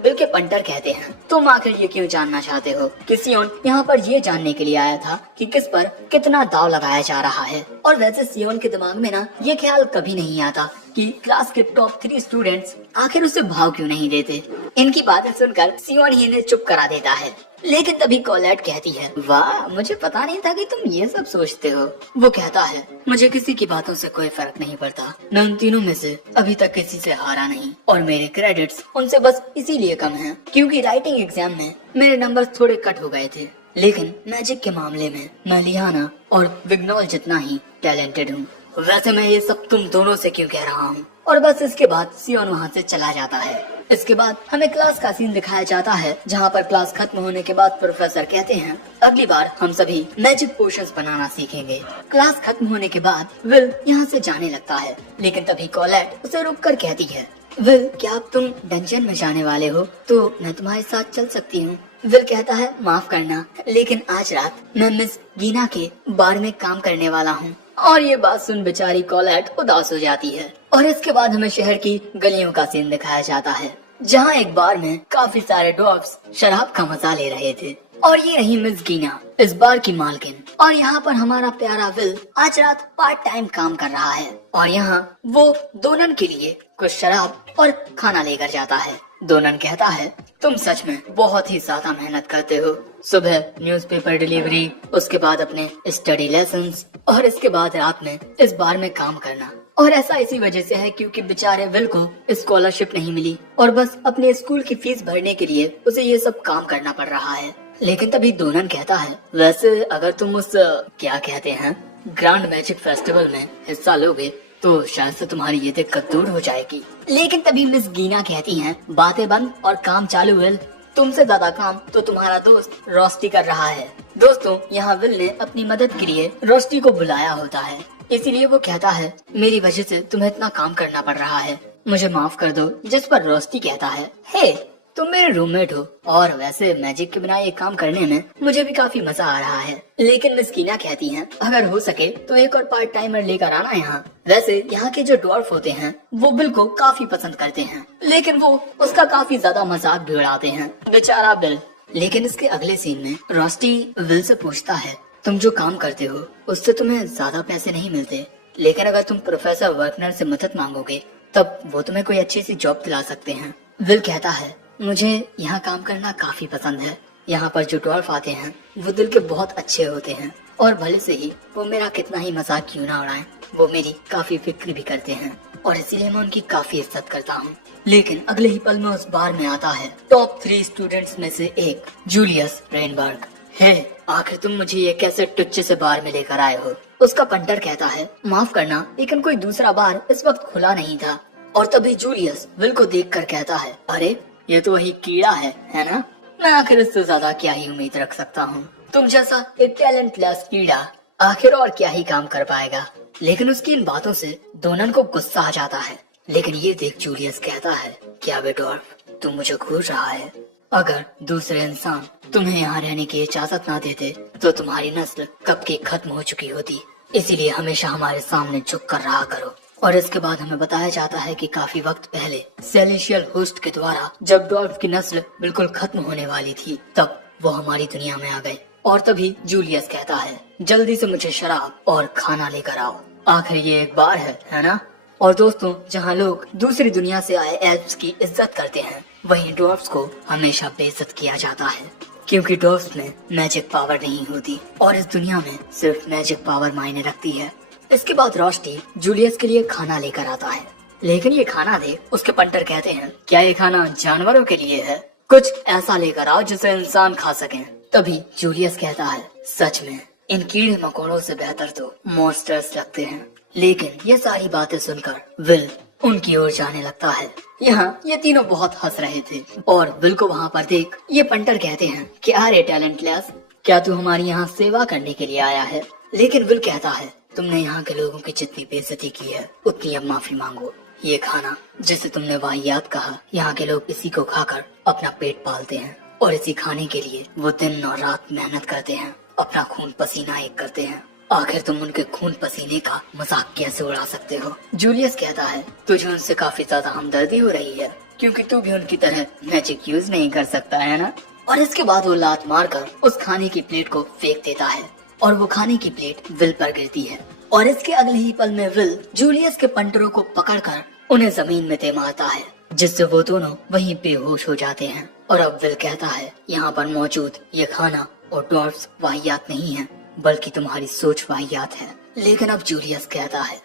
विल के पंटर कहते हैं तुम आखिर ये क्यों जानना चाहते हो कि सियोन यहाँ पर ये जानने के लिए आया था कि किस पर कितना दाव लगाया जा रहा है। और वैसे सियोन के दिमाग में ना ये ख्याल कभी नहीं आता कि क्लास के टॉप 3 स्टूडेंट्स आखिर उसे भाव क्यों नहीं देते। इनकी बातें सुनकर सियोन ही इन्हें चुप करा देता है। लेकिन तभी कोलेट कहती है वाह मुझे पता नहीं था कि तुम ये सब सोचते हो। वो कहता है मुझे किसी की बातों से कोई फर्क नहीं पड़ता, मैं उन तीनों में से अभी तक किसी से हारा नहीं और मेरे क्रेडिट्स उनसे बस इसीलिए कम हैं क्योंकि राइटिंग एग्जाम में मेरे नंबर थोड़े कट हो गए थे। लेकिन मैजिक के मामले में मैं लियाना और विग्नोल जितना ही टैलेंटेड हूँ। वैसे मैं ये सब तुम दोनों से क्यों कह रहा हूँ। और बस इसके बाद सियोन वहाँ से चला जाता है। इसके बाद हमें क्लास का सीन दिखाया जाता है जहाँ पर क्लास खत्म होने के बाद प्रोफेसर कहते हैं अगली बार हम सभी मैजिक पोशंस बनाना सीखेंगे। क्लास खत्म होने के बाद विल यहाँ से जाने लगता है। लेकिन तभी कोलेट उसे रुक कर कहती है विल क्या अब तुम डंजन में जाने वाले हो तो मैं तुम्हारे साथ चल सकती हूँ। विल कहता है माफ करना लेकिन आज रात मैं मिस गीना के बार में काम करने वाला हूँ। और ये बात सुन बेचारी कोलेट उदास हो जाती है। और इसके बाद हमें शहर की गलियों का सीन दिखाया जाता है जहाँ एक बार में काफी सारे डॉग्स शराब का मजा ले रहे थे। और ये रही मिस गीना इस बार की मालकिन। और यहाँ पर हमारा प्यारा विल आज रात पार्ट टाइम काम कर रहा है और यहाँ वो दोनन के लिए कुछ शराब और खाना लेकर जाता है। दोनन कहता है तुम सच में बहुत ही ज्यादा मेहनत करते हो, सुबह न्यूज़पेपर डिलीवरी, उसके बाद अपने स्टडी लेसन्स और इसके बाद रात में इस बार में काम करना। और ऐसा इसी वजह से है क्योंकि बेचारे विल को स्कॉलरशिप नहीं मिली और बस अपने स्कूल की फीस भरने के लिए उसे ये सब काम करना पड़ रहा है। लेकिन तभी दोनन कहता है वैसे अगर तुम उस क्या कहते हैं ग्रैंड मैजिक फेस्टिवल में हिस्सा लोगे तो शायद से तुम्हारी ये दिक्कत दूर हो जाएगी। लेकिन तभी मिस गीना कहती हैं बातें बंद और काम चालू विल, तुमसे ज्यादा काम तो तुम्हारा दोस्त रोस्टी कर रहा है। दोस्तों यहाँ विल ने अपनी मदद के लिए रोस्टी को बुलाया होता है, इसीलिए वो कहता है मेरी वजह से तुम्हें इतना काम करना पड़ रहा है, मुझे माफ कर दो। जिस पर रोस्टी कहता है हे तुम मेरे रूममेट हो और वैसे मैजिक के बिना ये काम करने में मुझे भी काफी मजा आ रहा है। लेकिन मिस कीना कहती हैं अगर हो सके तो एक और पार्ट टाइमर लेकर आना यहाँ। वैसे यहाँ के जो ड्वार्फ होते हैं वो बिल को काफी पसंद करते हैं लेकिन वो उसका काफी ज्यादा मजाक भी उड़ाते हैं, बेचारा बिल। लेकिन इसके अगले सीन में रोस्टी विल से पूछता है तुम जो काम करते हो उससे तुम्हें ज्यादा पैसे नहीं मिलते, लेकिन अगर तुम प्रोफेसर वर्कनर से मदद मांगोगे तब वो तुम्हें कोई अच्छी सी जॉब दिला सकते हैं। विल कहता है मुझे यहाँ काम करना काफी पसंद है, यहाँ पर जो ड्वार्फ आते हैं वो दिल के बहुत अच्छे होते हैं और भले से ही वो मेरा कितना ही मजाक क्यों ना उड़ाएं, वो मेरी काफी फिक्र भी करते हैं और इसीलिए मैं उनकी काफी इज्जत करता हूँ। लेकिन अगले ही पल में उस बार में आता है टॉप 3 स्टूडेंट्स में से एक जूलियस रेनबर्ग। है आखिर तुम मुझे ये कैसे टुच्चे से बार में लेकर आए हो। उसका पंटर कहता है माफ करना लेकिन कोई दूसरा बार इस वक्त खुला नहीं था। और तभी जूलियस विल को देखकर कहता है अरे ये तो वही कीड़ा है ना, मैं आखिर इससे ज्यादा क्या ही उम्मीद रख सकता हूँ। तुम जैसा एक टैलेंटलेस कीड़ा आखिर और क्या ही काम कर पाएगा। लेकिन उसकी इन बातों से दोनन को गुस्सा आ जाता है। लेकिन ये देख जूलियस कहता है क्या बे डॉर्फ तुम मुझे घूर रहा है, अगर दूसरे इंसान तुम्हें यहाँ रहने की इजाजत ना देते तो तुम्हारी नस्ल कब की खत्म हो चुकी होती, इसीलिए हमेशा हमारे सामने झुक कर रहा करो और इसके बाद हमें बताया जाता है कि काफी वक्त पहले सेलेशियल होस्ट के द्वारा जब डॉल्फ की नस्ल बिल्कुल खत्म होने वाली थी, तब वो हमारी दुनिया में आ गए। और तभी जूलियस कहता है, जल्दी से मुझे शराब और खाना लेकर आओ, आखिर ये एक बार है ना। और दोस्तों, जहाँ लोग दूसरी दुनिया से आए एल्फ्स की इज्जत करते हैं, वहीं डॉर्फ्स को हमेशा बेइज्जत किया जाता है, क्योंकि डॉर्फ्स में मैजिक पावर नहीं होती और इस दुनिया में सिर्फ मैजिक पावर मायने रखती है। इसके बाद रोस्टी जूलियस के लिए खाना लेकर आता है, लेकिन ये खाना देख उसके पंटर कहते हैं, क्या ये खाना जानवरों के लिए है? कुछ ऐसा लेकर आओ जिसे इंसान खा सके। तभी जूलियस कहता है, सच में इन कीड़े मकोड़ों से बेहतर तो मॉन्स्टर्स लगते हैं। लेकिन ये सारी बातें सुनकर विल उनकी ओर जाने लगता है। यहाँ ये तीनों बहुत हंस रहे थे और विल को वहाँ पर देख ये पंटर कहते हैं कि अरे टैलेंटलेस, क्या तू हमारी यहाँ सेवा करने के लिए आया है? लेकिन विल कहता है, तुमने यहाँ के लोगों की जितनी बेइज्जती की है उतनी अब माफी मांगो। ये खाना जिसे तुमने वाहियात कहा, यहाँ के लोग इसी को खाकर अपना पेट पालते हैं और इसी खाने के लिए वो दिन और रात मेहनत करते हैं, अपना खून पसीना एक करते हैं। आखिर तुम उनके खून पसीने का मजाक कैसे उड़ा सकते हो? जूलियस कहता है, तुझे उनसे काफी ज्यादा हमदर्दी हो रही है, क्योंकि तू भी उनकी तरह मैजिक यूज नहीं कर सकता है ना। और इसके बाद वो लात मारकर उस खाने की प्लेट को फेंक देता है और वो खाने की प्लेट विल पर गिरती है। और इसके अगले ही पल में विल जूलियस के पंटरों को पकड़कर उन्हें जमीन में दे मारता है, जिससे वो दोनों वहीं बेहोश हो जाते हैं। और अब विल कहता है, यहाँ पर मौजूद ये खाना और डॉर्फ्स वाहियात नहीं है, बल्कि तुम्हारी सोच वाहियात है। लेकिन अब जूलियस कहता है,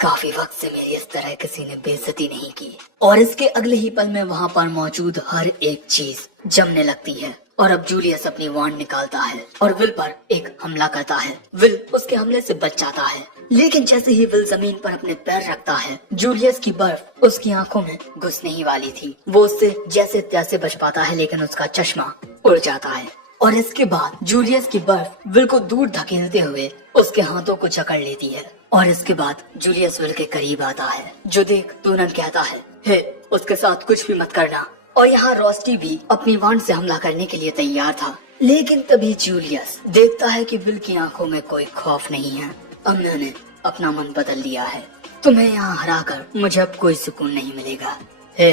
काफी वक्त से मेरी इस तरह किसी ने बेइज्जती नहीं की। और इसके अगले ही पल में वहाँ पर मौजूद हर एक चीज जमने लगती है। और अब जूलियस अपनी वांड निकालता है और विल पर एक हमला करता है। विल उसके हमले से बच जाता है, लेकिन जैसे ही विल जमीन पर अपने पैर रखता है, जूलियस की बर्फ उसकी आंखों में घुसने ही वाली थी। वो उससे जैसे तैसे बच पाता है, लेकिन उसका चश्मा उड़ जाता है। और इसके बाद जूलियस की बर्फ विल को दूर धकेलते हुए उसके हाथों को जकड़ लेती है। और इसके बाद जूलियस विल के करीब आता है, जो देख तुरंत कहता है, हे उसके साथ कुछ भी मत करना। और यहाँ रोस्टी भी अपनी वांड से हमला करने के लिए तैयार था, लेकिन तभी जूलियस देखता है कि विल की आंखों में कोई खौफ नहीं है। अब मैंने अपना मन बदल लिया है, तुम्हें यहाँ हराकर मुझे अब कोई सुकून नहीं मिलेगा। हे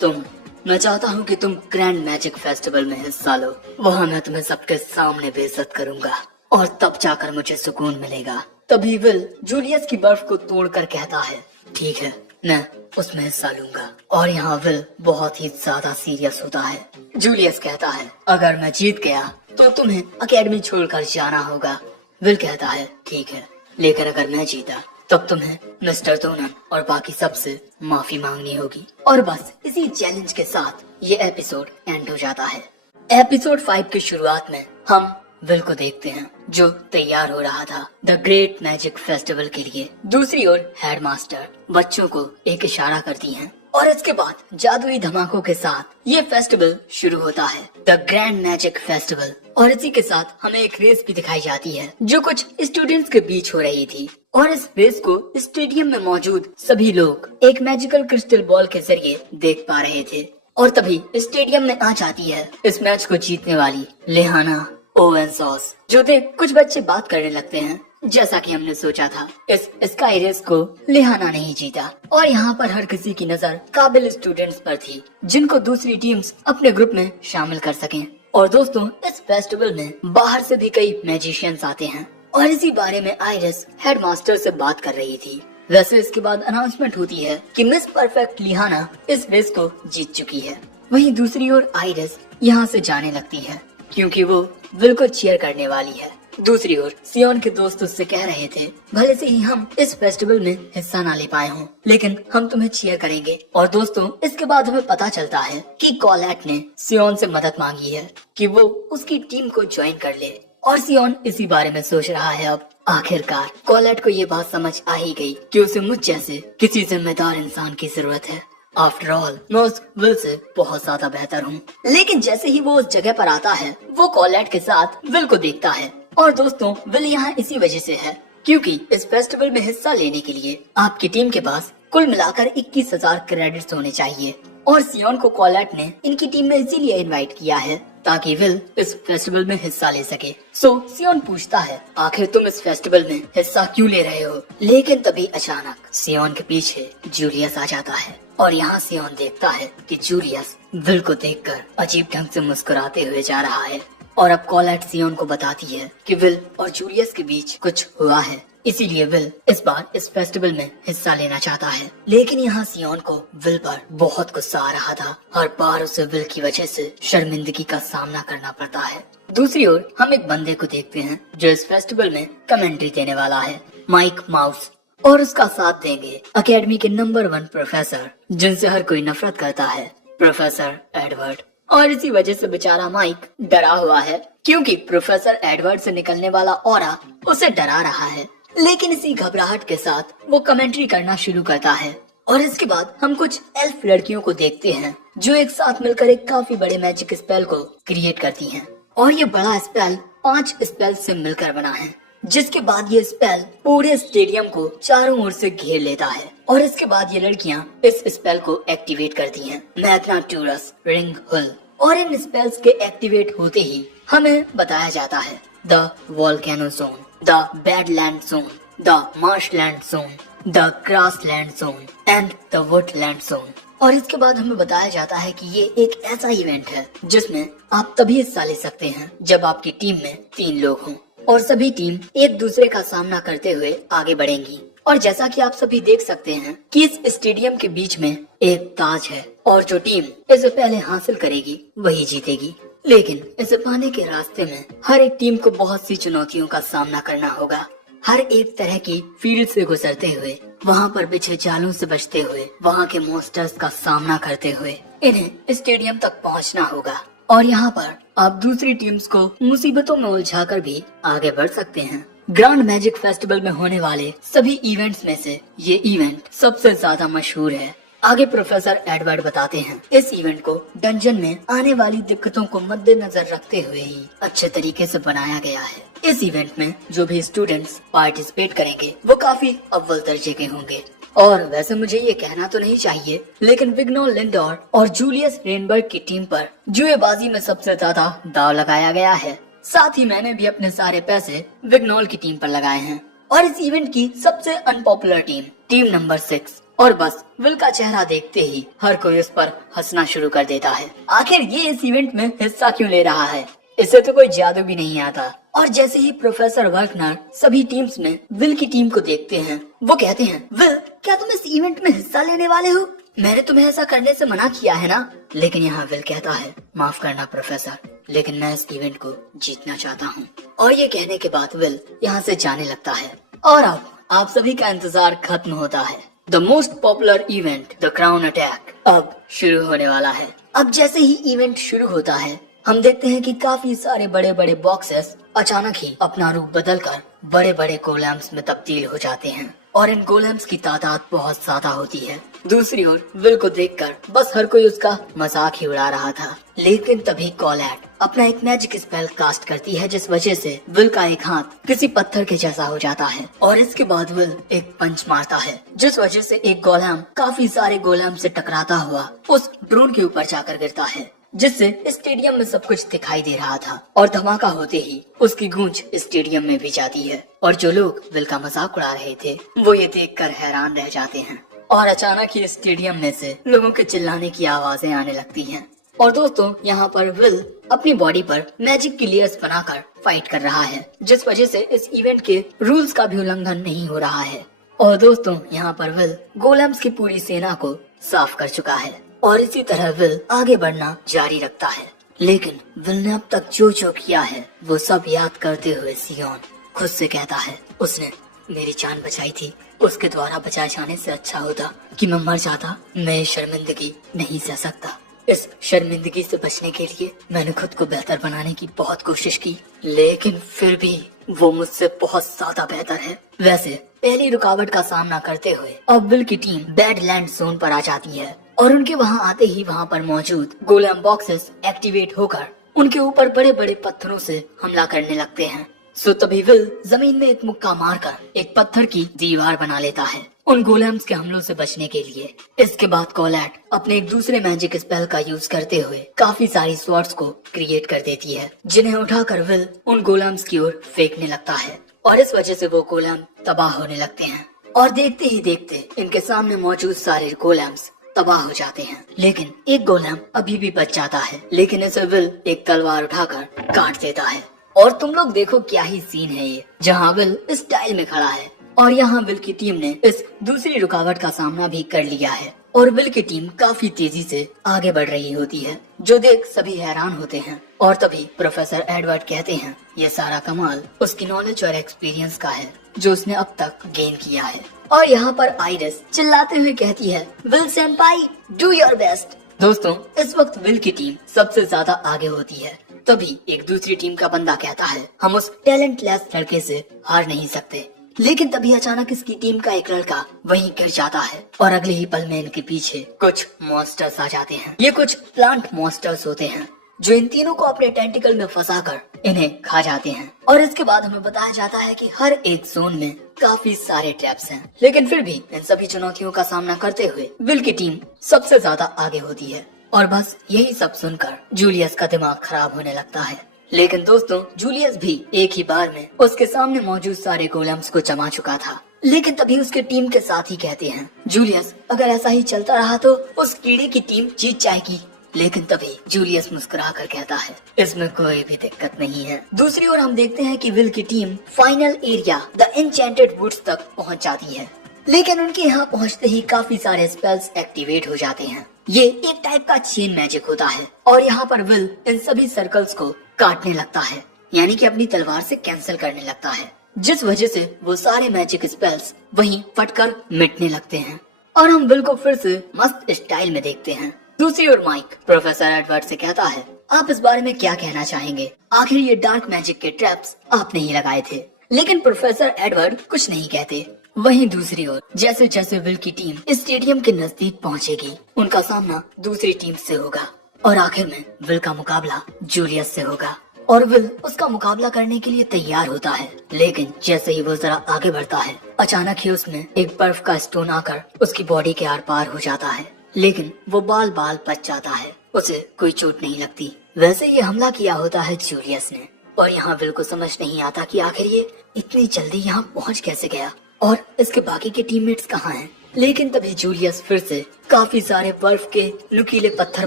तुम, मैं चाहता हूँ कि तुम ग्रैंड मैजिक फेस्टिवल में हिस्सा लो, वहाँ मैं तुम्हें सबके सामने बेइज्जत करूँगा और तब जाकर मुझे सुकून मिलेगा। तभी विल जूलियस की बर्फ को तोड़कर कहता है, ठीक है, मैं उसमें हिस्सा लूंगा। और यहाँ विल बहुत ही ज्यादा सीरियस होता है। जूलियस कहता है, अगर मैं जीत गया तो तुम्हें अकेडमी छोड़कर जाना होगा। विल कहता है, ठीक है, लेकिन अगर मैं जीता तब तुम्हें मिस्टर डोनन और बाकी सबसे माफी मांगनी होगी। और बस इसी चैलेंज के साथ ये एपिसोड एंड हो जाता है। एपिसोड 5 की शुरुआत में हम विल को देखते हैं, जो तैयार हो रहा था द ग्रेट मैजिक फेस्टिवल के लिए। दूसरी ओर हेडमास्टर बच्चों को एक इशारा करती हैं और इसके बाद जादुई धमाकों के साथ ये फेस्टिवल शुरू होता है, द ग्रैंड मैजिक फेस्टिवल। और इसी के साथ हमें एक रेस भी दिखाई जाती है, जो कुछ स्टूडेंट्स के बीच हो रही थी। और इस रेस को स्टेडियम में मौजूद सभी लोग एक मैजिकल क्रिस्टल बॉल के जरिए देख पा रहे थे। और तभी स्टेडियम में आ जाती है इस मैच को जीतने वाली लिहाना ओवन सॉस, जो देख कुछ बच्चे बात करने लगते हैं, जैसा कि हमने सोचा था इस स्काई रेस को लिहाना नहीं जीता। और यहाँ पर हर किसी की नजर काबिल स्टूडेंट्स पर थी, जिनको दूसरी टीम्स अपने ग्रुप में शामिल कर सकें। और दोस्तों, इस फेस्टिवल में बाहर से भी कई मैजिशियंस आते हैं और इसी बारे में आइरिस हेडमास्टर से बात कर रही थी। वैसे इसके बाद अनाउंसमेंट होती है कि मिस परफेक्ट लिहाना इस रेस को जीत चुकी है। वहीं दूसरी ओर आइरिस यहाँ से जाने लगती है, क्योंकि वो विल को चीयर करने वाली है। दूसरी ओर सियोन के दोस्त उससे कह रहे थे, भले से ही हम इस फेस्टिवल में हिस्सा ना ले पाए हों, लेकिन हम तुम्हें चीयर करेंगे। और दोस्तों, इसके बाद हमें पता चलता है कि कॉलेट ने सियोन से मदद मांगी है कि वो उसकी टीम को ज्वाइन कर ले। और सियोन इसी बारे में सोच रहा है। अब आखिरकार कॉलेट को ये बात समझ आ ही गई कि उसे मुझ जैसे किसी जिम्मेदार इंसान की जरूरत है। आफ्टर ऑल मैं उस विल से बहुत ज्यादा बेहतर हूँ। लेकिन जैसे ही वो उस जगह पर आता है, वो कॉलेट के साथ विल को देखता है। और दोस्तों, विल यहाँ इसी वजह से है क्योंकि इस फेस्टिवल में हिस्सा लेने के लिए आपकी टीम के पास कुल मिलाकर 21,000 क्रेडिट्स होने चाहिए। और सियोन को कॉलेट ने इनकी टीम में इसीलिए इनवाइट किया है ताकि विल इस फेस्टिवल में हिस्सा ले सके। सो सियोन पूछता है आखिर तुम इस फेस्टिवल में हिस्सा क्यों ले रहे हो, लेकिन तभी अचानक सियोन के पीछे जूलियस आ जाता है और यहाँ सियोन देखता है कि जूलियस विल को देखकर अजीब ढंग से मुस्कुराते हुए जा रहा है। और अब कॉलेट सियोन को बताती है कि विल और जूलियस के बीच कुछ हुआ है, इसीलिए विल इस बार इस फेस्टिवल में हिस्सा लेना चाहता है। लेकिन यहाँ सियोन को विल पर बहुत गुस्सा आ रहा था, हर बार उसे विल की वजह से शर्मिंदगी का सामना करना पड़ता है। दूसरी ओर हम एक बंदे को देखते हैं जो इस फेस्टिवल में कमेंट्री देने वाला है, माइक माउस, और उसका साथ देंगे अकेडमी के नंबर 1 प्रोफेसर जिनसे हर कोई नफरत करता है, प्रोफेसर एडवर्ड। और इसी वजह से बेचारा माइक डरा हुआ है क्योंकि प्रोफेसर एडवर्ड से निकलने वाला ऑरा उसे डरा रहा है। लेकिन इसी घबराहट के साथ वो कमेंट्री करना शुरू करता है। और इसके बाद हम कुछ एल्फ लड़कियों को देखते हैं जो एक साथ मिलकर एक काफी बड़े मैजिक स्पेल को क्रिएट करती हैं। और ये बड़ा स्पेल 5 स्पेल से मिलकर बना है, जिसके बाद ये स्पेल पूरे स्टेडियम को चारों ओर से घेर लेता है। और इसके बाद ये लड़कियां इस स्पेल को एक्टिवेट करती हैं, मैग्नाटूरस रिंग हुल। और इन स्पेल्स के एक्टिवेट होते ही हमें बताया जाता है the volcano zone, the badland zone, the marshland zone, the grassland zone and the Woodland zone. और इसके बाद हमें बताया जाता है कि ये एक ऐसा इवेंट है जिसमें आप तभी हिस्सा ले सकते हैं जब आपकी टीम में 3 लोग हों और सभी टीम एक दूसरे का सामना करते हुए आगे बढ़ेंगी। और जैसा कि आप सभी देख सकते हैं कि इस स्टेडियम के बीच में एक ताज है और जो टीम इसे पहले हासिल करेगी वही जीतेगी। लेकिन इसे पाने के रास्ते में हर एक टीम को बहुत सी चुनौतियों का सामना करना होगा। हर एक तरह की फील्ड से गुजरते हुए, वहाँ पर बिछे जालों से बचते हुए, वहाँ के मॉन्स्टर्स का सामना करते हुए इन्हें स्टेडियम तक पहुँचना होगा। और यहाँ पर आप दूसरी टीम्स को मुसीबतों में उलझाकर भी आगे बढ़ सकते हैं। ग्रैंड मैजिक फेस्टिवल में होने वाले सभी इवेंट्स में से ये इवेंट सबसे ज्यादा मशहूर है। आगे प्रोफेसर एडवर्ड बताते हैं इस इवेंट को डंजन में आने वाली दिक्कतों को मद्देनजर रखते हुए ही अच्छे तरीके से बनाया गया है। इस इवेंट में जो भी स्टूडेंट्स पार्टिसिपेट करेंगे वो काफी अव्वल दर्जे के होंगे। और वैसे मुझे ये कहना तो नहीं चाहिए, लेकिन विग्नोल लिंडोर और जूलियस रेनबर्ग की टीम पर जुएबाजी में सबसे ज्यादा दाव लगाया गया है। साथ ही मैंने भी अपने सारे पैसे विग्नोल की टीम पर लगाए हैं। और इस इवेंट की सबसे अनपॉपुलर टीम नंबर 6। और बस विल का चेहरा देखते ही हर कोई इस पर हंसना शुरू कर देता है। आखिर ये इस इवेंट में हिस्सा क्यों ले रहा है, इसे तो कोई जादू भी नहीं आता। और जैसे ही प्रोफेसर वर्कनर सभी टीम्स में विल की टीम को देखते हैं, वो कहते हैं विल, क्या तुम इस इवेंट में हिस्सा लेने वाले हो? मैंने तुम्हें ऐसा करने से मना किया है ना। लेकिन यहाँ विल कहता है माफ करना प्रोफेसर, लेकिन मैं इस इवेंट को जीतना चाहता हूँ। और ये कहने के बाद विल यहाँ से जाने लगता है। और अब आप सभी का इंतजार खत्म होता है। The most popular event the crown attack अब शुरू होने वाला है। अब जैसे ही इवेंट शुरू होता है, हम देखते हैं कि काफी सारे बड़े बड़े बॉक्सेस अचानक ही अपना रूप बदलकर बड़े बड़े गोलेम्स में तब्दील हो जाते हैं और इन गोलेम्स की तादाद बहुत ज्यादा होती है। दूसरी ओर विल को देखकर बस हर कोई उसका मजाक ही उड़ा रहा था। लेकिन तभी कॉलेट अपना एक मैजिक स्पेल कास्ट करती है, जिस वजह से विल का एक हाथ किसी पत्थर के जैसा हो जाता है। और इसके बाद विल एक पंच मारता है, जिस वजह से एक गोलेम काफी सारे गोलेम से टकराता हुआ उस ड्रोन के ऊपर जाकर गिरता है, जिससे स्टेडियम में सब कुछ दिखाई दे रहा था। और धमाका होते ही उसकी गूंज स्टेडियम में भी जाती है। और जो लोग विल का मजाक उड़ा रहे थे वो ये देखकर हैरान रह जाते हैं। और अचानक ही स्टेडियम में से लोगों के चिल्लाने की आवाजें आने लगती हैं। और दोस्तों, यहाँ पर विल अपनी बॉडी पर मैजिक की लेयर्स बनाकर फाइट कर रहा है, जिस वजह से इस इवेंट के रूल्स का भी उल्लंघन नहीं हो रहा है। और दोस्तों, यहाँ पर विल गोलेम्स की पूरी सेना को साफ कर चुका है। और इसी तरह विल आगे बढ़ना जारी रखता है। लेकिन विल ने अब तक जो जो किया है वो सब याद करते हुए सियोन खुद से कहता है उसने मेरी जान बचाई थी, उसके द्वारा बचाए जाने से अच्छा होता कि मैं मर जाता। मैं ये शर्मिंदगी नहीं सह सकता। इस शर्मिंदगी से बचने के लिए मैंने खुद को बेहतर बनाने की बहुत कोशिश की, लेकिन फिर भी वो मुझसे बहुत ज्यादा बेहतर है। वैसे पहली रुकावट का सामना करते हुए अब विल की टीम बैडलैंड जोन पर आ जाती है। और उनके वहां आते ही वहां पर मौजूद गोलेम बॉक्सेस एक्टिवेट होकर उनके ऊपर बड़े बड़े पत्थरों से हमला करने लगते हैं। सो तभी विल जमीन में एक मुक्का मारकर एक पत्थर की दीवार बना लेता है उन गोलेम्स के हमलों से बचने के लिए। इसके बाद कोलैट अपने एक दूसरे मैजिक स्पेल का यूज करते हुए काफी सारी स्वॉर्ड्स को क्रिएट कर देती है, जिन्हें उठाकर विल उन गोलेम्स की ओर फेंकने लगता है और इस वजह से वो गोलेम तबाह होने लगते हैं। और देखते ही देखते इनके सामने मौजूद सारे गोलेम्स तबाह हो जाते हैं, लेकिन एक गोलेम अभी भी बच जाता है, लेकिन इसे विल एक तलवार उठाकर काट देता है। और तुम लोग देखो क्या ही सीन है ये, जहाँ विल इस स्टाइल में खड़ा है और यहाँ विल की टीम ने इस दूसरी रुकावट का सामना भी कर लिया है और विल की टीम काफी तेजी से आगे बढ़ रही होती है, जो देख सभी हैरान होते हैं। और तभी प्रोफेसर एडवर्ड कहते हैं ये सारा कमाल उसकी नॉलेज और एक्सपीरियंस का है जो उसने अब तक गेन किया है। और यहाँ पर आइरिस चिल्लाते हुए कहती है, will senpai do your best. दोस्तों इस वक्त विल की टीम सबसे ज्यादा आगे होती है। तभी एक दूसरी टीम का बंदा कहता है, हम उस टैलेंटलेस लड़के से हार नहीं सकते। लेकिन तभी अचानक इसकी टीम का एक लड़का वहीं गिर जाता है और अगले ही पल में इनके पीछे कुछ मॉन्स्टर्स आ जाते हैं। ये कुछ प्लांट मॉन्स्टर्स होते हैं जो इन तीनों को अपने टेंटिकल में फंसाकर इन्हें खा जाते हैं। और इसके बाद हमें बताया जाता है कि हर एक जोन में काफी सारे ट्रैप्स हैं, लेकिन फिर भी इन सभी चुनौतियों का सामना करते हुए विल की टीम सबसे ज्यादा आगे होती है। और बस यही सब सुनकर जूलियस का दिमाग खराब होने लगता है। लेकिन दोस्तों जूलियस भी एक ही बार में उसके सामने मौजूद सारे गोलेम्स को जमा चुका था। लेकिन तभी उसके टीम के साथी कहते हैं, जूलियस अगर ऐसा ही चलता रहा तो उस कीड़े की टीम जीत जाएगी। लेकिन तभी जूलियस मुस्कुराकर कहता है, इसमें कोई भी दिक्कत नहीं है। दूसरी ओर हम देखते हैं कि विल की team final area the enchanted woods तक पहुंच जाती है, लेकिन उनके यहाँ पहुंचते ही काफी सारे स्पेल्स एक्टिवेट हो जाते हैं। ये एक टाइप का चेन मैजिक होता है और यहाँ पर विल इन सभी सर्कल्स को काटने लगता है, यानी कि अपनी तलवार से कैंसिल करने लगता है, जिस वजह से वो सारे मैजिक स्पेल्स वहीं फटकर मिटने लगते हैं। और हम विल को फिर से मस्त स्टाइल में देखते हैं। दूसरी ओर माइक प्रोफेसर एडवर्ड से कहता है, आप इस बारे में क्या कहना चाहेंगे? आखिर ये डार्क मैजिक के ट्रैप्स आपने ही लगाए थे। लेकिन प्रोफेसर एडवर्ड कुछ नहीं कहते। वहीं दूसरी ओर जैसे जैसे विल की टीम स्टेडियम के नजदीक पहुंचेगी, उनका सामना दूसरी टीम से होगा और आखिर में विल का मुकाबला जूलियस से होगा और विल उसका मुकाबला करने के लिए तैयार होता है। लेकिन जैसे ही वो जरा आगे बढ़ता है, अचानक ही उसमें एक बर्फ का स्टोन आकर उसकी बॉडी के आर पार हो जाता है, लेकिन वो बाल बाल बच जाता है, उसे कोई चोट नहीं लगती। वैसे ये हमला किया होता है जूलियस ने और यहाँ विल को समझ नहीं आता कि आखिर ये इतनी जल्दी यहाँ पहुँच कैसे गया और इसके बाकी के टीममेट्स कहाँ हैं। लेकिन तभी जूलियस फिर से काफी सारे बर्फ के नुकीले पत्थर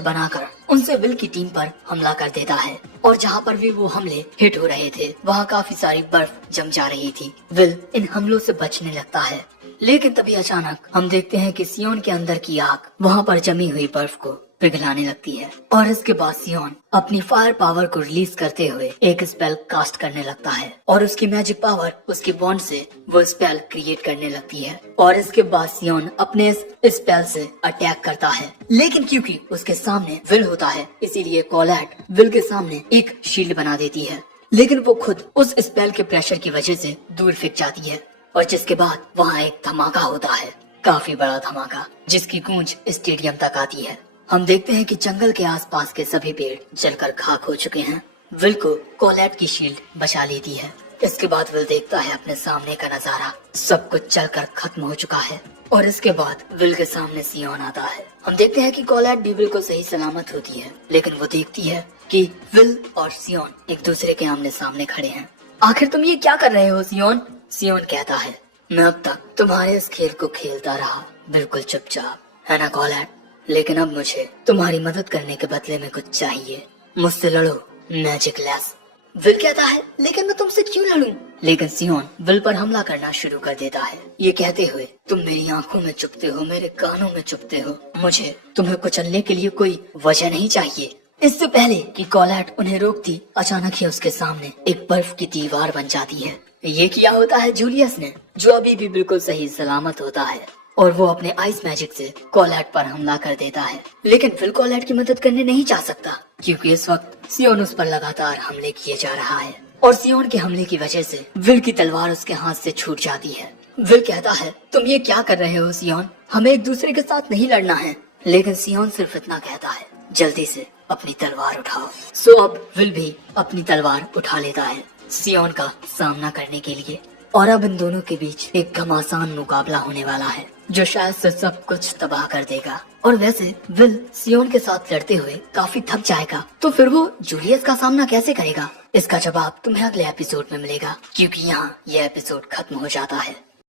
बनाकर उनसे विल की टीम पर हमला कर देता है और जहाँ पर भी वो हमले हिट हो रहे थे वहाँ काफी सारी बर्फ जम जा रही थी। विल इन हमलों से बचने लगता है, लेकिन तभी अचानक हम देखते हैं कि सियोन के अंदर की आग वहाँ पर जमी हुई बर्फ को पिघलाने लगती है और इसके बाद सियोन अपनी फायर पावर को रिलीज करते हुए एक स्पेल कास्ट करने लगता है और उसकी मैजिक पावर उसकी बॉन्ड से वो स्पेल क्रिएट करने लगती है। और इसके बाद सियोन अपने इस स्पेल से अटैक करता है, लेकिन क्योंकि उसके सामने विल होता है इसीलिए कोलैट विल के सामने एक शील्ड बना देती है, लेकिन वो खुद उस स्पेल के प्रेशर की वजह से दूर फेंक जाती है और जिसके बाद वहाँ एक धमाका होता है, काफी बड़ा धमाका जिसकी गूंज स्टेडियम तक आती है। हम देखते हैं कि जंगल के आसपास के सभी पेड़ जलकर खाक हो चुके हैं। विल को कोलैट की शील्ड बचा लेती है। इसके बाद विल देखता है अपने सामने का नजारा, सब कुछ जलकर खत्म हो चुका है और इसके बाद विल के सामने सियोन आता है। हम देखते हैं कि कोलैट भी विल को सही सलामत होती है, लेकिन वो देखती है कि विल और सियोन एक दूसरे के आमने सामने खड़े हैं। आखिर तुम ये क्या कर रहे हो सियोन? सियोन कहता है, मैं अब तक तुम्हारे इस खेल को खेलता रहा बिल्कुल चुपचाप, है ना कोलैट? लेकिन अब मुझे तुम्हारी मदद करने के बदले में कुछ चाहिए, मुझसे लड़ो मैजिक लेस। विल कहता है, लेकिन मैं तुमसे क्यों लड़ूं? लेकिन सियोन विल पर हमला करना शुरू कर देता है, ये कहते हुए, तुम मेरी आंखों में चुभते हो, मेरे कानों में चुभते हो, मुझे तुम्हें कुचलने के लिए कोई वजह नहीं चाहिए। इससे पहले कि कोलैट उन्हें रोकती, अचानक ही उसके सामने एक बर्फ की दीवार बन जाती है। ये किया होता है जूलियस ने, जो अभी भी बिल्कुल सही सलामत होता है और वो अपने आइस मैजिक से कोलैट पर हमला कर देता है। लेकिन विल कोलैट की मदद करने नहीं जा सकता क्योंकि इस वक्त सियोन उस पर लगातार हमले किए जा रहा है और सियोन के हमले की वजह से विल की तलवार उसके हाथ से छूट जाती है। विल कहता है, तुम ये क्या कर रहे हो सियोन? हमें एक दूसरे के साथ नहीं लड़ना है। लेकिन सियोन सिर्फ इतना कहता है, जल्दी से अपनी तलवार उठाओ। सो अब विल भी अपनी तलवार उठा लेता है सियोन का सामना करने के लिए और अब इन दोनों के बीच एक घमासान मुकाबला होने वाला है जो शायद से सब कुछ तबाह कर देगा। और वैसे विल सियोन के साथ लड़ते हुए काफी थक जाएगा, तो फिर वो जूलियस का सामना कैसे करेगा? इसका जवाब तुम्हें अगले एपिसोड में मिलेगा, क्योंकि यहाँ यह एपिसोड खत्म हो जाता है।